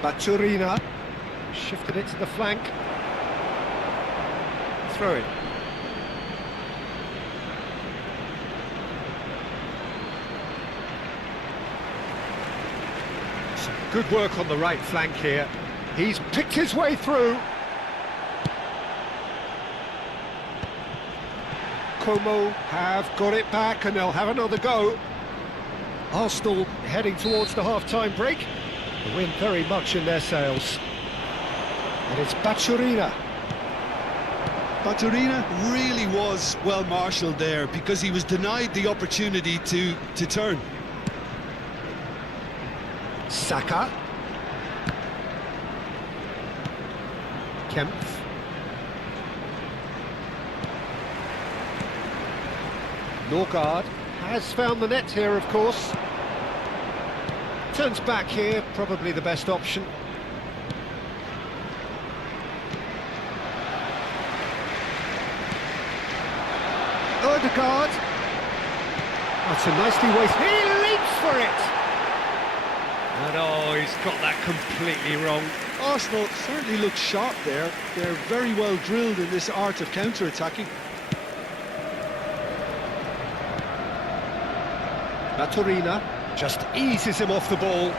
Baturina shifted it to the flank. Throw it. Some good work on the right flank here. He's picked his way through. Como have got it back and they'll have another go. Arsenal heading towards the half-time break. The wind very much in their sails. And it's Baturina. Baturina really was well marshalled there because he was denied the opportunity to turn. Saka. Kempf. Norgard has found the net here, of course. Turns back here, probably the best option. Ødegaard. That's a nicely wasted. He leaps for it! And oh, he's got that completely wrong. Arsenal certainly look sharp there. They're very well drilled in this art of counter-attacking. Maturina just eases him off the ball.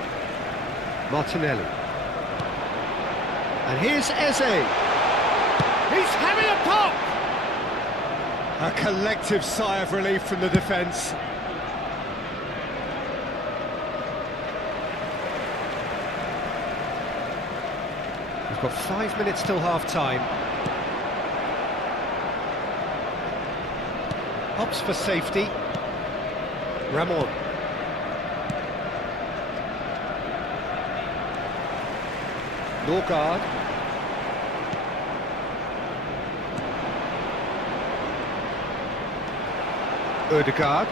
Martinelli. And here's Eze. He's having a pop! A collective sigh of relief from the defence. We've got 5 minutes till half-time. Hops for safety. Ramon. Norgard. Ødegaard.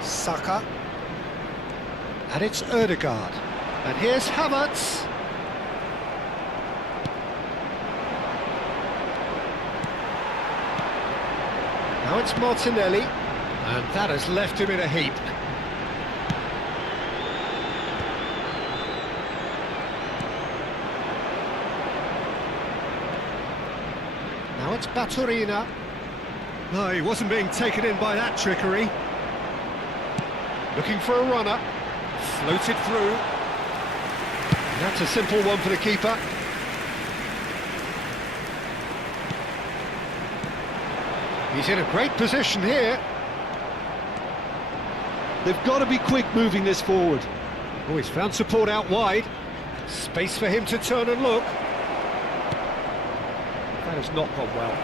Saka. And it's Ødegaard. And here's Havertz. Now it's Martinelli. And that has left him in a heap. Now it's Baturina. No, he wasn't being taken in by that trickery. Looking for a runner. Floated through. That's a simple one for the keeper. He's in a great position here. They've got to be quick moving this forward. Oh, he's found support out wide. Space for him to turn and look. That has not gone well.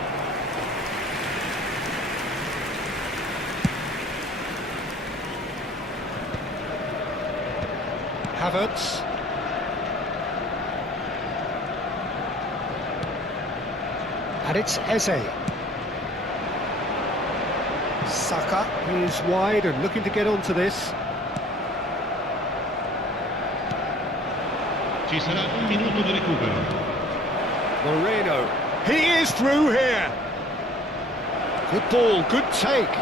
Havertz. And it's Eze. Saka is wide and looking to get onto this. Ci sarà un minuto di recupero. Moreno. He is through here. Good ball, good take.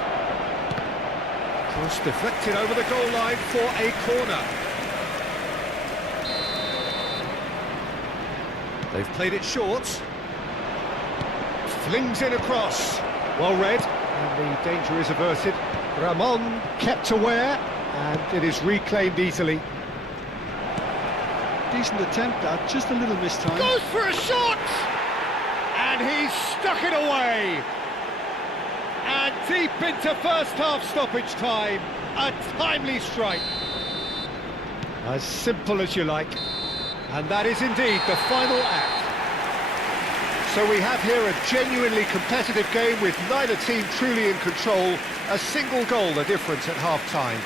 Cross deflected over the goal line for a corner. They've played it short. Flings in across. Well read, and the danger is averted. Ramon kept aware, and it is reclaimed easily. Decent attempt, that, just a little mistime. Goes for a shot! And he's stuck it away. And deep into first half stoppage time, a timely strike. As simple as you like. And that is indeed the final act. So we have here a genuinely competitive game with neither team truly in control. A single goal the difference at half-time.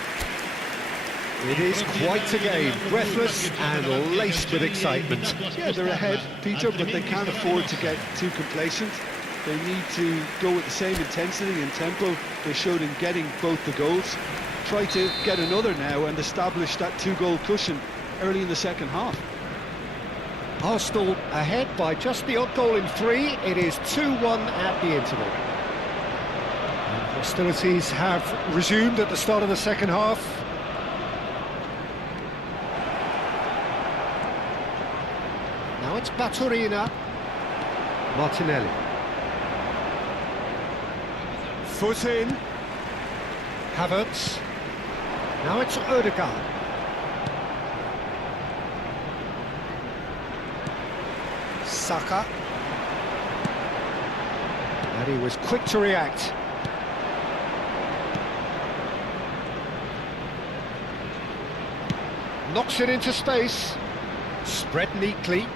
It is quite a game, breathless and laced with excitement. Yeah, they're ahead, Peter, but they can't afford to get too complacent. They need to go with the same intensity and tempo they showed in getting both the goals. Try to get another now and establish that two-goal cushion early in the second half. Arsenal ahead by just the odd goal in 3. It is 2-1 at the interval. And hostilities have resumed at the start of the second half. Now it's Baturina. Martinelli. Foot in. Havertz. Now it's Ødegaard. Saka. And he was quick to react. Knocks it into space. Spread neatly.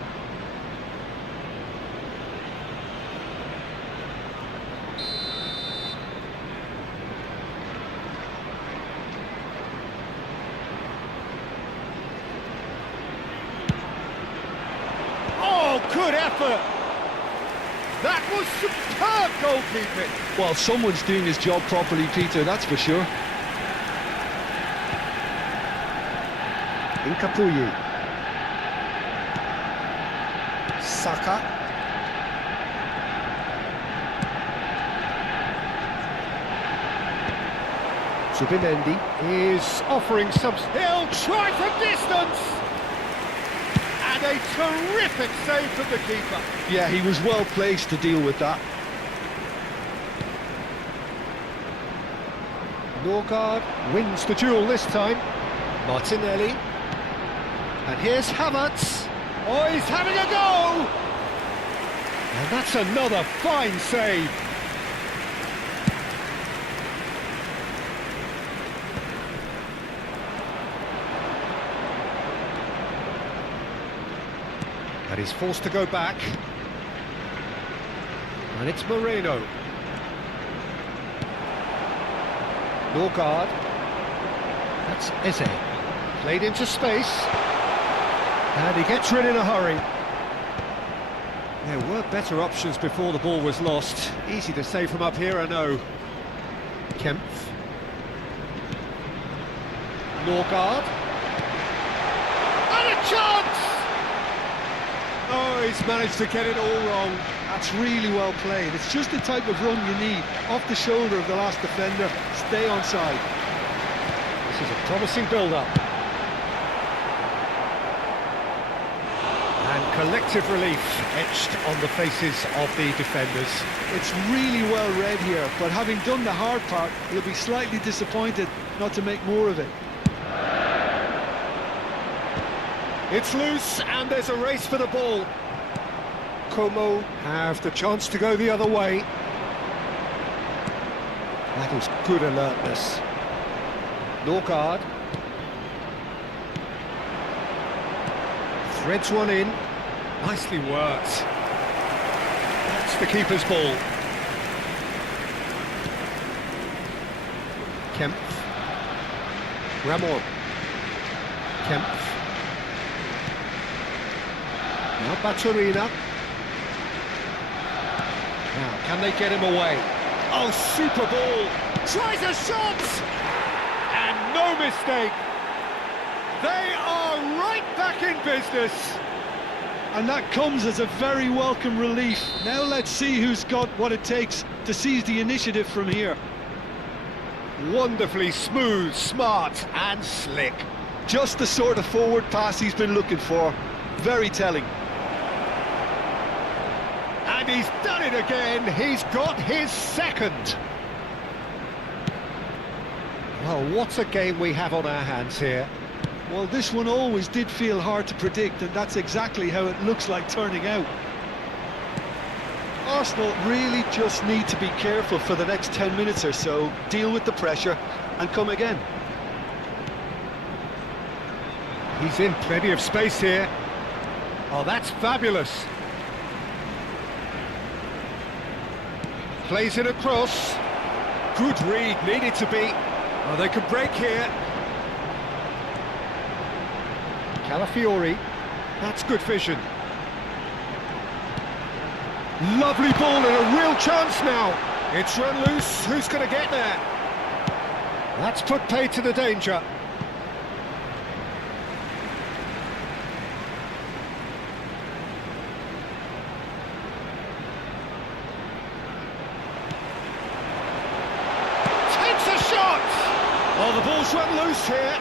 Good effort. That was superb goalkeeping. Well, someone's doing his job properly, Peter, that's for sure. Incapuyi. Saka. Zubimendi is offering some... He'll try from distance! And a terrific save from the keeper. Yeah, he was well placed to deal with that. Norgard wins the duel this time. Martinelli. And here's Havertz. Oh, he's having a go! And that's another fine save. And he's forced to go back. And it's Moreno. Norgard. That's Eze. Played into space. And he gets rid in a hurry. There were better options before the ball was lost. Easy to say from up here, I know. Kempf. Norgard. And a chance! Oh, he's managed to get it all wrong. That's really well played. It's just the type of run you need. Off the shoulder of the last defender, stay onside. This is a promising build-up. And collective relief etched on the faces of the defenders. It's really well read here, but having done the hard part, he'll be slightly disappointed not to make more of it. It's loose, and there's a race for the ball. Como have the chance to go the other way. That was good alertness. Norgard. Threads one in. Nicely worked. That's the keeper's ball. Kempf. Ramon. Kempf. Now Baturina. Now, can they get him away? Oh, super ball! Tries a shot! And no mistake! They are right back in business! And that comes as a very welcome relief. Now let's see who's got what it takes to seize the initiative from here. Wonderfully smooth, smart and slick. Just the sort of forward pass he's been looking for. Very telling. And he's done it again. He's got his second. Well, what a game we have on our hands here. Well, this one always did feel hard to predict, and that's exactly how it looks like turning out. Arsenal really just need to be careful for the next 10 minutes or so, deal with the pressure, and come again. He's in plenty of space here. Oh, that's fabulous. Plays it across. Good read, needed to be. Oh, they could break here. Calafiori. That's good vision. Lovely ball and a real chance now. It's run loose. Who's going to get there? That's put paid to the danger. Oh, the ball's run loose here.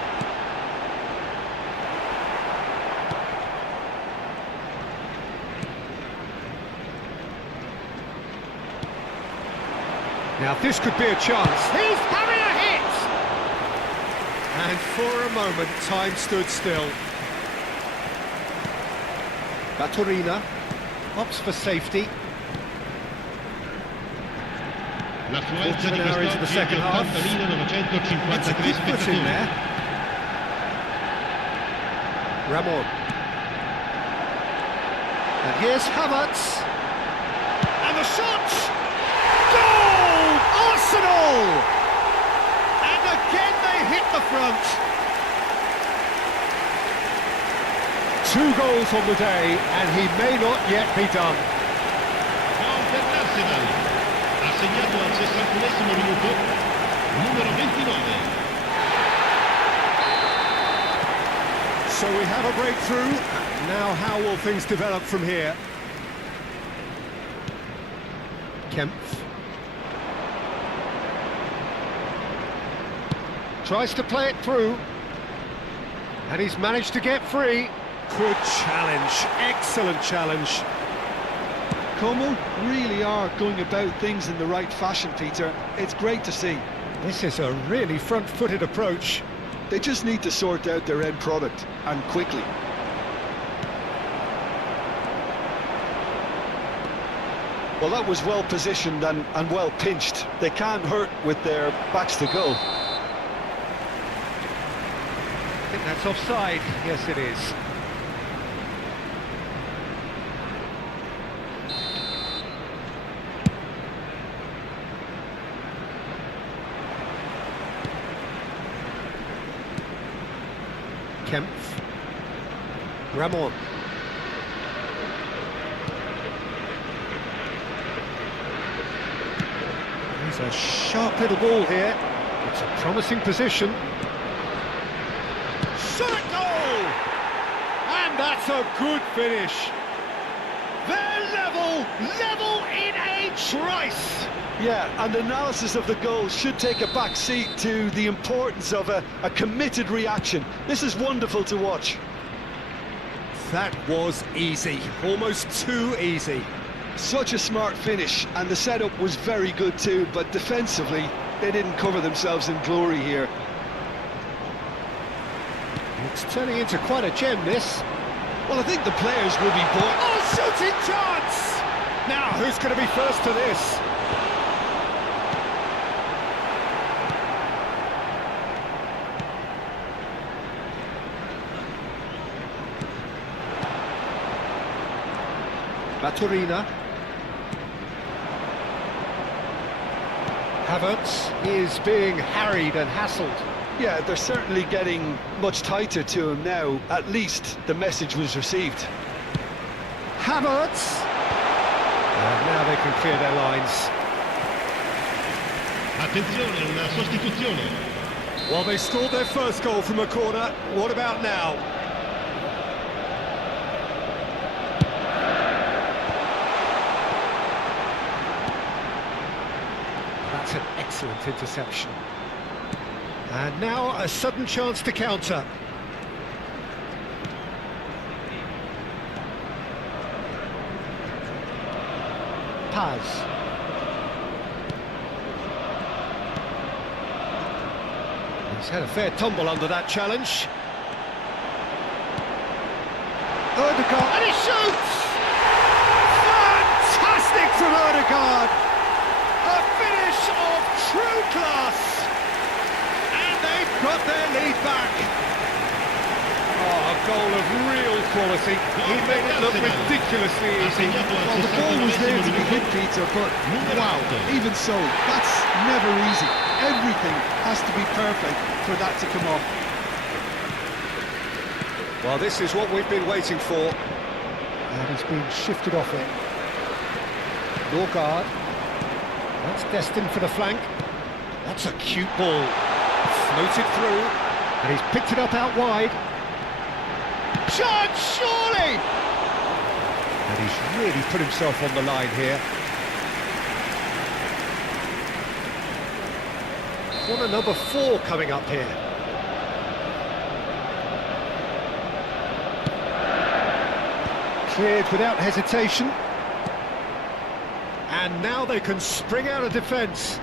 Now this could be a chance. He's having a hit! And for a moment, time stood still. Baturina opts for safety. L'affluenza di An hour into the quest'oggi second è half. 80.953 That's a good foot in spettatori. there. Ramon. And here's Havertz. And the shot! Goal! Arsenal! And again they hit the front. 2 goals on the day, and he may not yet be done. Gol per l'Arsenal. Ha segnato al 61esimo minuto numero 29. So we have a breakthrough. Now how will things develop from here? Kempf. Tries to play it through. And he's managed to get free. Good challenge, excellent challenge. Como really are going about things in the right fashion, Peter. It's great to see. This is a really front-footed approach. They just need to sort out their end product, and quickly. Well, that was well positioned and well pinched. They can't hurt with their backs to goal. I think that's offside. Yes, it is. Kempf. Ramon. He's a sharp little ball here. It's a promising position. Shot goal! And that's a good finish. They're level in a trice. Yeah, and analysis of the goal should take a back seat to the importance of a committed reaction. This is wonderful to watch. That was easy, almost too easy. Such a smart finish, and the setup was very good too, but defensively, they didn't cover themselves in glory here. It's turning into quite a gem, this. Well, I think the players will be buoyant. Oh, shooting chance! Now, who's going to be first to this? Baturina. Havertz is being harried and hassled. Yeah, they're certainly getting much tighter to him now. At least the message was received. Havertz! And now they can clear their lines. Attenzione, una sostituzione. Well, they scored their first goal from a corner. What about now? That's an excellent interception. And now a sudden chance to counter. Paz. He's had a fair tumble under that challenge. Odegaard, and he shoots! Fantastic from Odegaard! A finish of true class! And they've got their lead back. Oh, a goal of real quality. He made it look ridiculously easy. Well, the ball was there to be hit, Peter, but wow, even so, that's never easy. Everything has to be perfect for that to come off. Well, this is what we've been waiting for. And he's been shifted off it. Norgard. That's destined for the flank. That's a cute ball. Floated through. And he's picked it up out wide. Shot, surely! And he's really put himself on the line here. Corner number 4 coming up here. Cleared without hesitation. And now they can spring out of defence.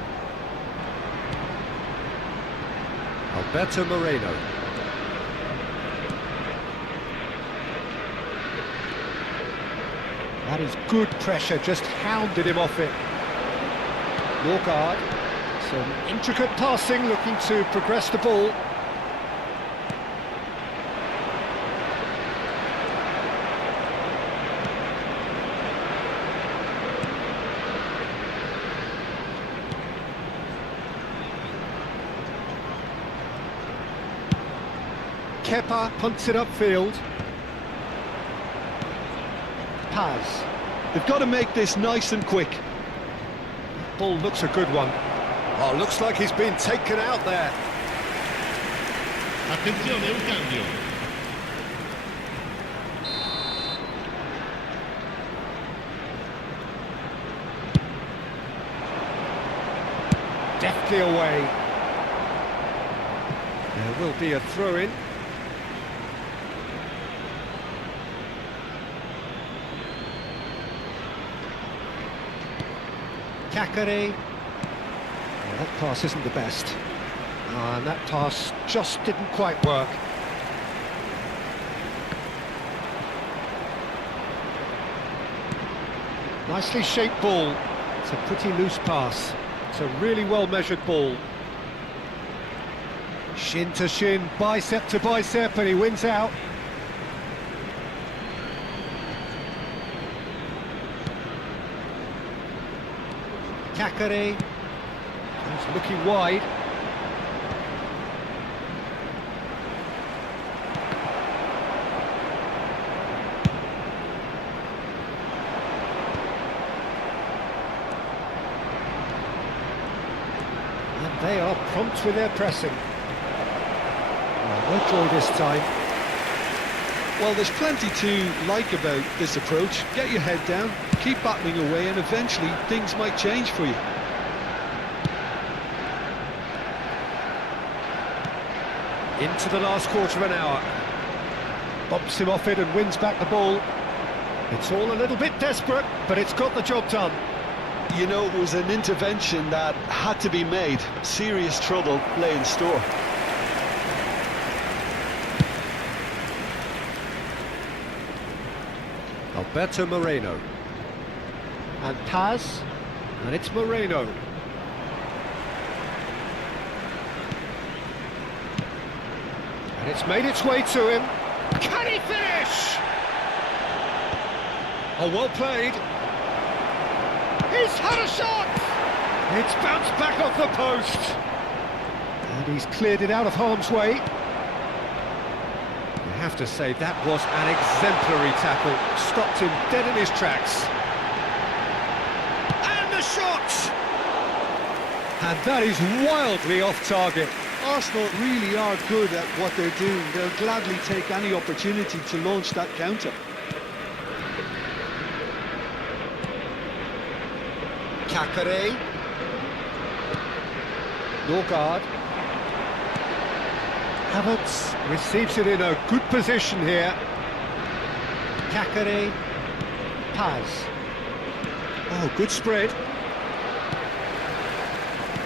Alberto Moreno. That is good pressure, just hounded him off it. Norgard. Some intricate passing, looking to progress the ball. Kepa punts it upfield. Paz. They've got to make this nice and quick. Ball looks a good one. Oh, looks like he's been taken out there. Attenzione, un cambio. Deftly away. There will be a throw-in. Kakare. Well, that pass isn't the best. And that pass just didn't quite work. Nicely shaped ball. It's a pretty loose pass. It's a really well-measured ball. Shin to shin, bicep to bicep, and he wins out. Kakare. He's looking wide. And they are prompt with their pressing. Well draw this time. Well, there's plenty to like about this approach. Get your head down, keep battling away, and eventually things might change for you. Into the last quarter of an hour. Bumps him off it and wins back the ball. It's all a little bit desperate, but it's got the job done. You know, it was an intervention that had to be made. Serious trouble lay in store. Alberto Moreno. And Paz, and it's Moreno. And it's made its way to him. Can he finish? Oh, well played. He's had a shot! It's bounced back off the post. And he's cleared it out of harm's way. You have to say that was an exemplary tackle. Stopped him dead in his tracks. And the shot! And that is wildly off target. Arsenal really are good at what they're doing. They'll gladly take any opportunity to launch that counter. Kakare. Norgard. Havertz receives it in a good position here. Kakare. Paz. Oh, good spread.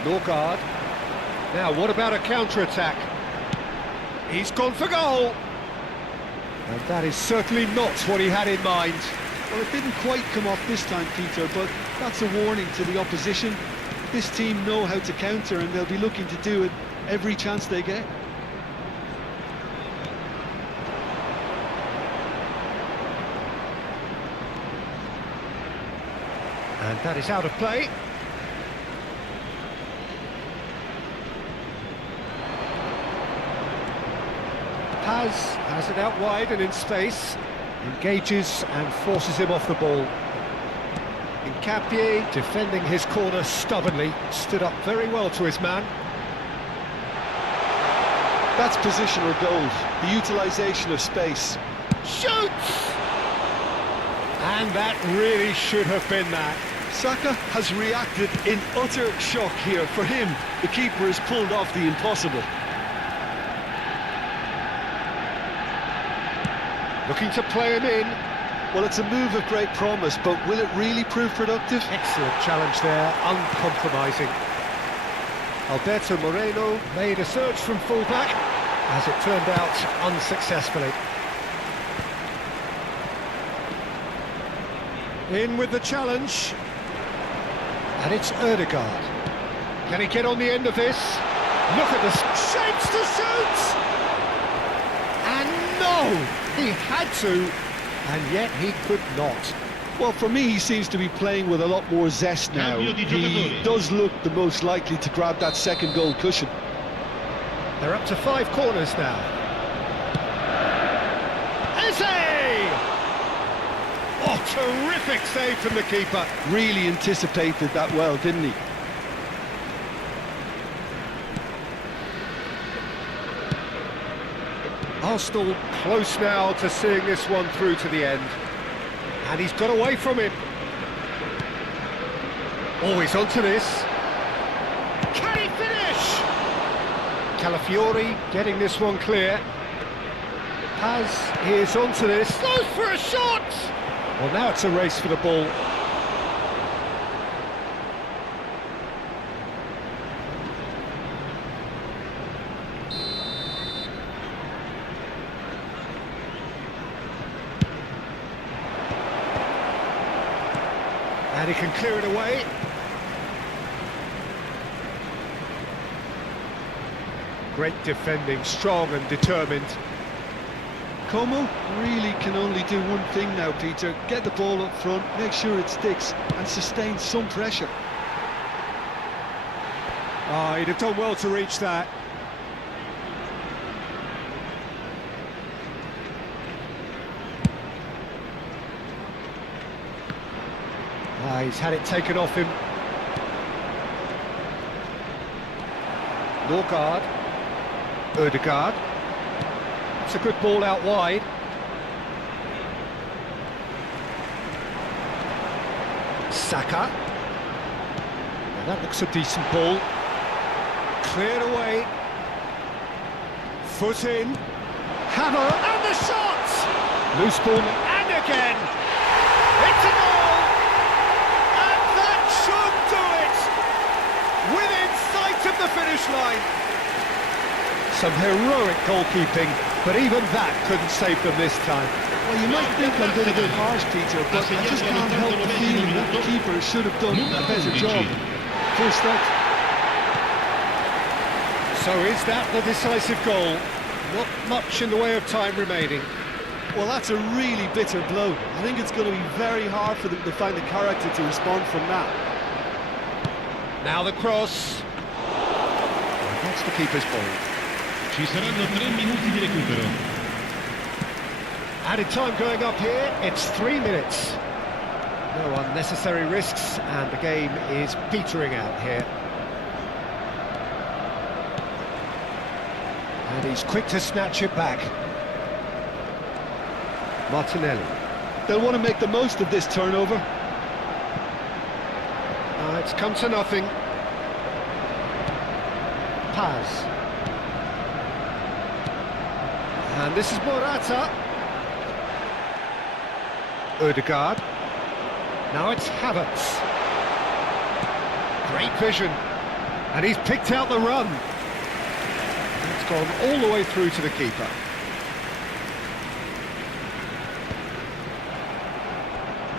Norgard. Now, what about a counter-attack? He's gone for goal! And that is certainly not what he had in mind. Well, it didn't quite come off this time, Peter, but that's a warning to the opposition. This team know how to counter, and they'll be looking to do it every chance they get. And that is out of play. Paz has it out wide and in space, engages and forces him off the ball. Nkapie, defending his corner stubbornly, stood up very well to his man. That's positional gold, the utilisation of space. Shoots! And that really should have been that. Saka has reacted in utter shock here. For him, the keeper has pulled off the impossible. Looking to play him in. Well, it's a move of great promise, but will it really prove productive? Excellent challenge there, uncompromising. Alberto Moreno made a surge from full-back, as it turned out unsuccessfully. In with the challenge. And it's Ødegaard. Can he get on the end of this? Look at the shapes to shoot! And no! He had to, and yet he could not. Well, for me, he seems to be playing with a lot more zest now. He does look the most likely to grab that second goal cushion. They're up to 5 corners now. Eze! Oh, terrific save from the keeper. Really anticipated that well, didn't he? Arsenal close now to seeing this one through to the end. And he's got away from him. Oh, he's onto this. Can he finish? Calafiori getting this one clear. Paz is onto this. Goes for a shot! Well, now it's a race for the ball. And he can clear it away. Great defending, strong and determined. Como really can only do one thing now, Peter. Get the ball up front, make sure it sticks, and sustain some pressure. Oh, he'd have done well to reach that. He's had it taken off him. Norgard. Ødegaard. It's a good ball out wide. Saka. Now that looks a decent ball. Cleared away. Foot in. Hammer. And the shot! Loose ball. And again. It's a goal! And that should do it! Within sight of the finish line. Some heroic goalkeeping, but even that couldn't save them this time. Well, you might think I'm being a bit harsh, Peter, but I just can't help the feeling that the keeper should have done a better job. Full stop. So is that the decisive goal? Not much in the way of time remaining. Well, that's a really bitter blow. I think it's going to be very hard for them to find the character to respond from that. Now the cross. That's the keeper's ball. Ci saranno 3 minuti di recupero. Added time going up here, it's 3 minutes. No unnecessary risks, and the game is petering out here. And he's quick to snatch it back. Martinelli. They'll want to make the most of this turnover. It's come to nothing. Paz. And this is Morata. Ødegaard. Now it's Havertz. Great vision. And he's picked out the run. It's gone all the way through to the keeper.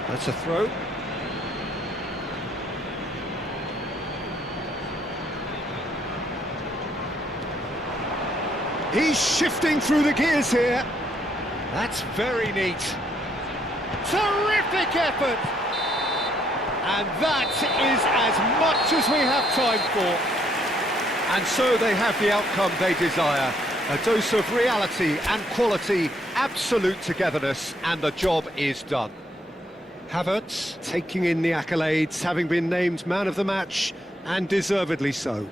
That's a throw. He's shifting through the gears here. That's very neat. Terrific effort. And that is as much as we have time for. And so they have the outcome they desire. A dose of reality and quality, absolute togetherness, and the job is done. Havertz taking in the accolades, having been named man of the match, and deservedly so.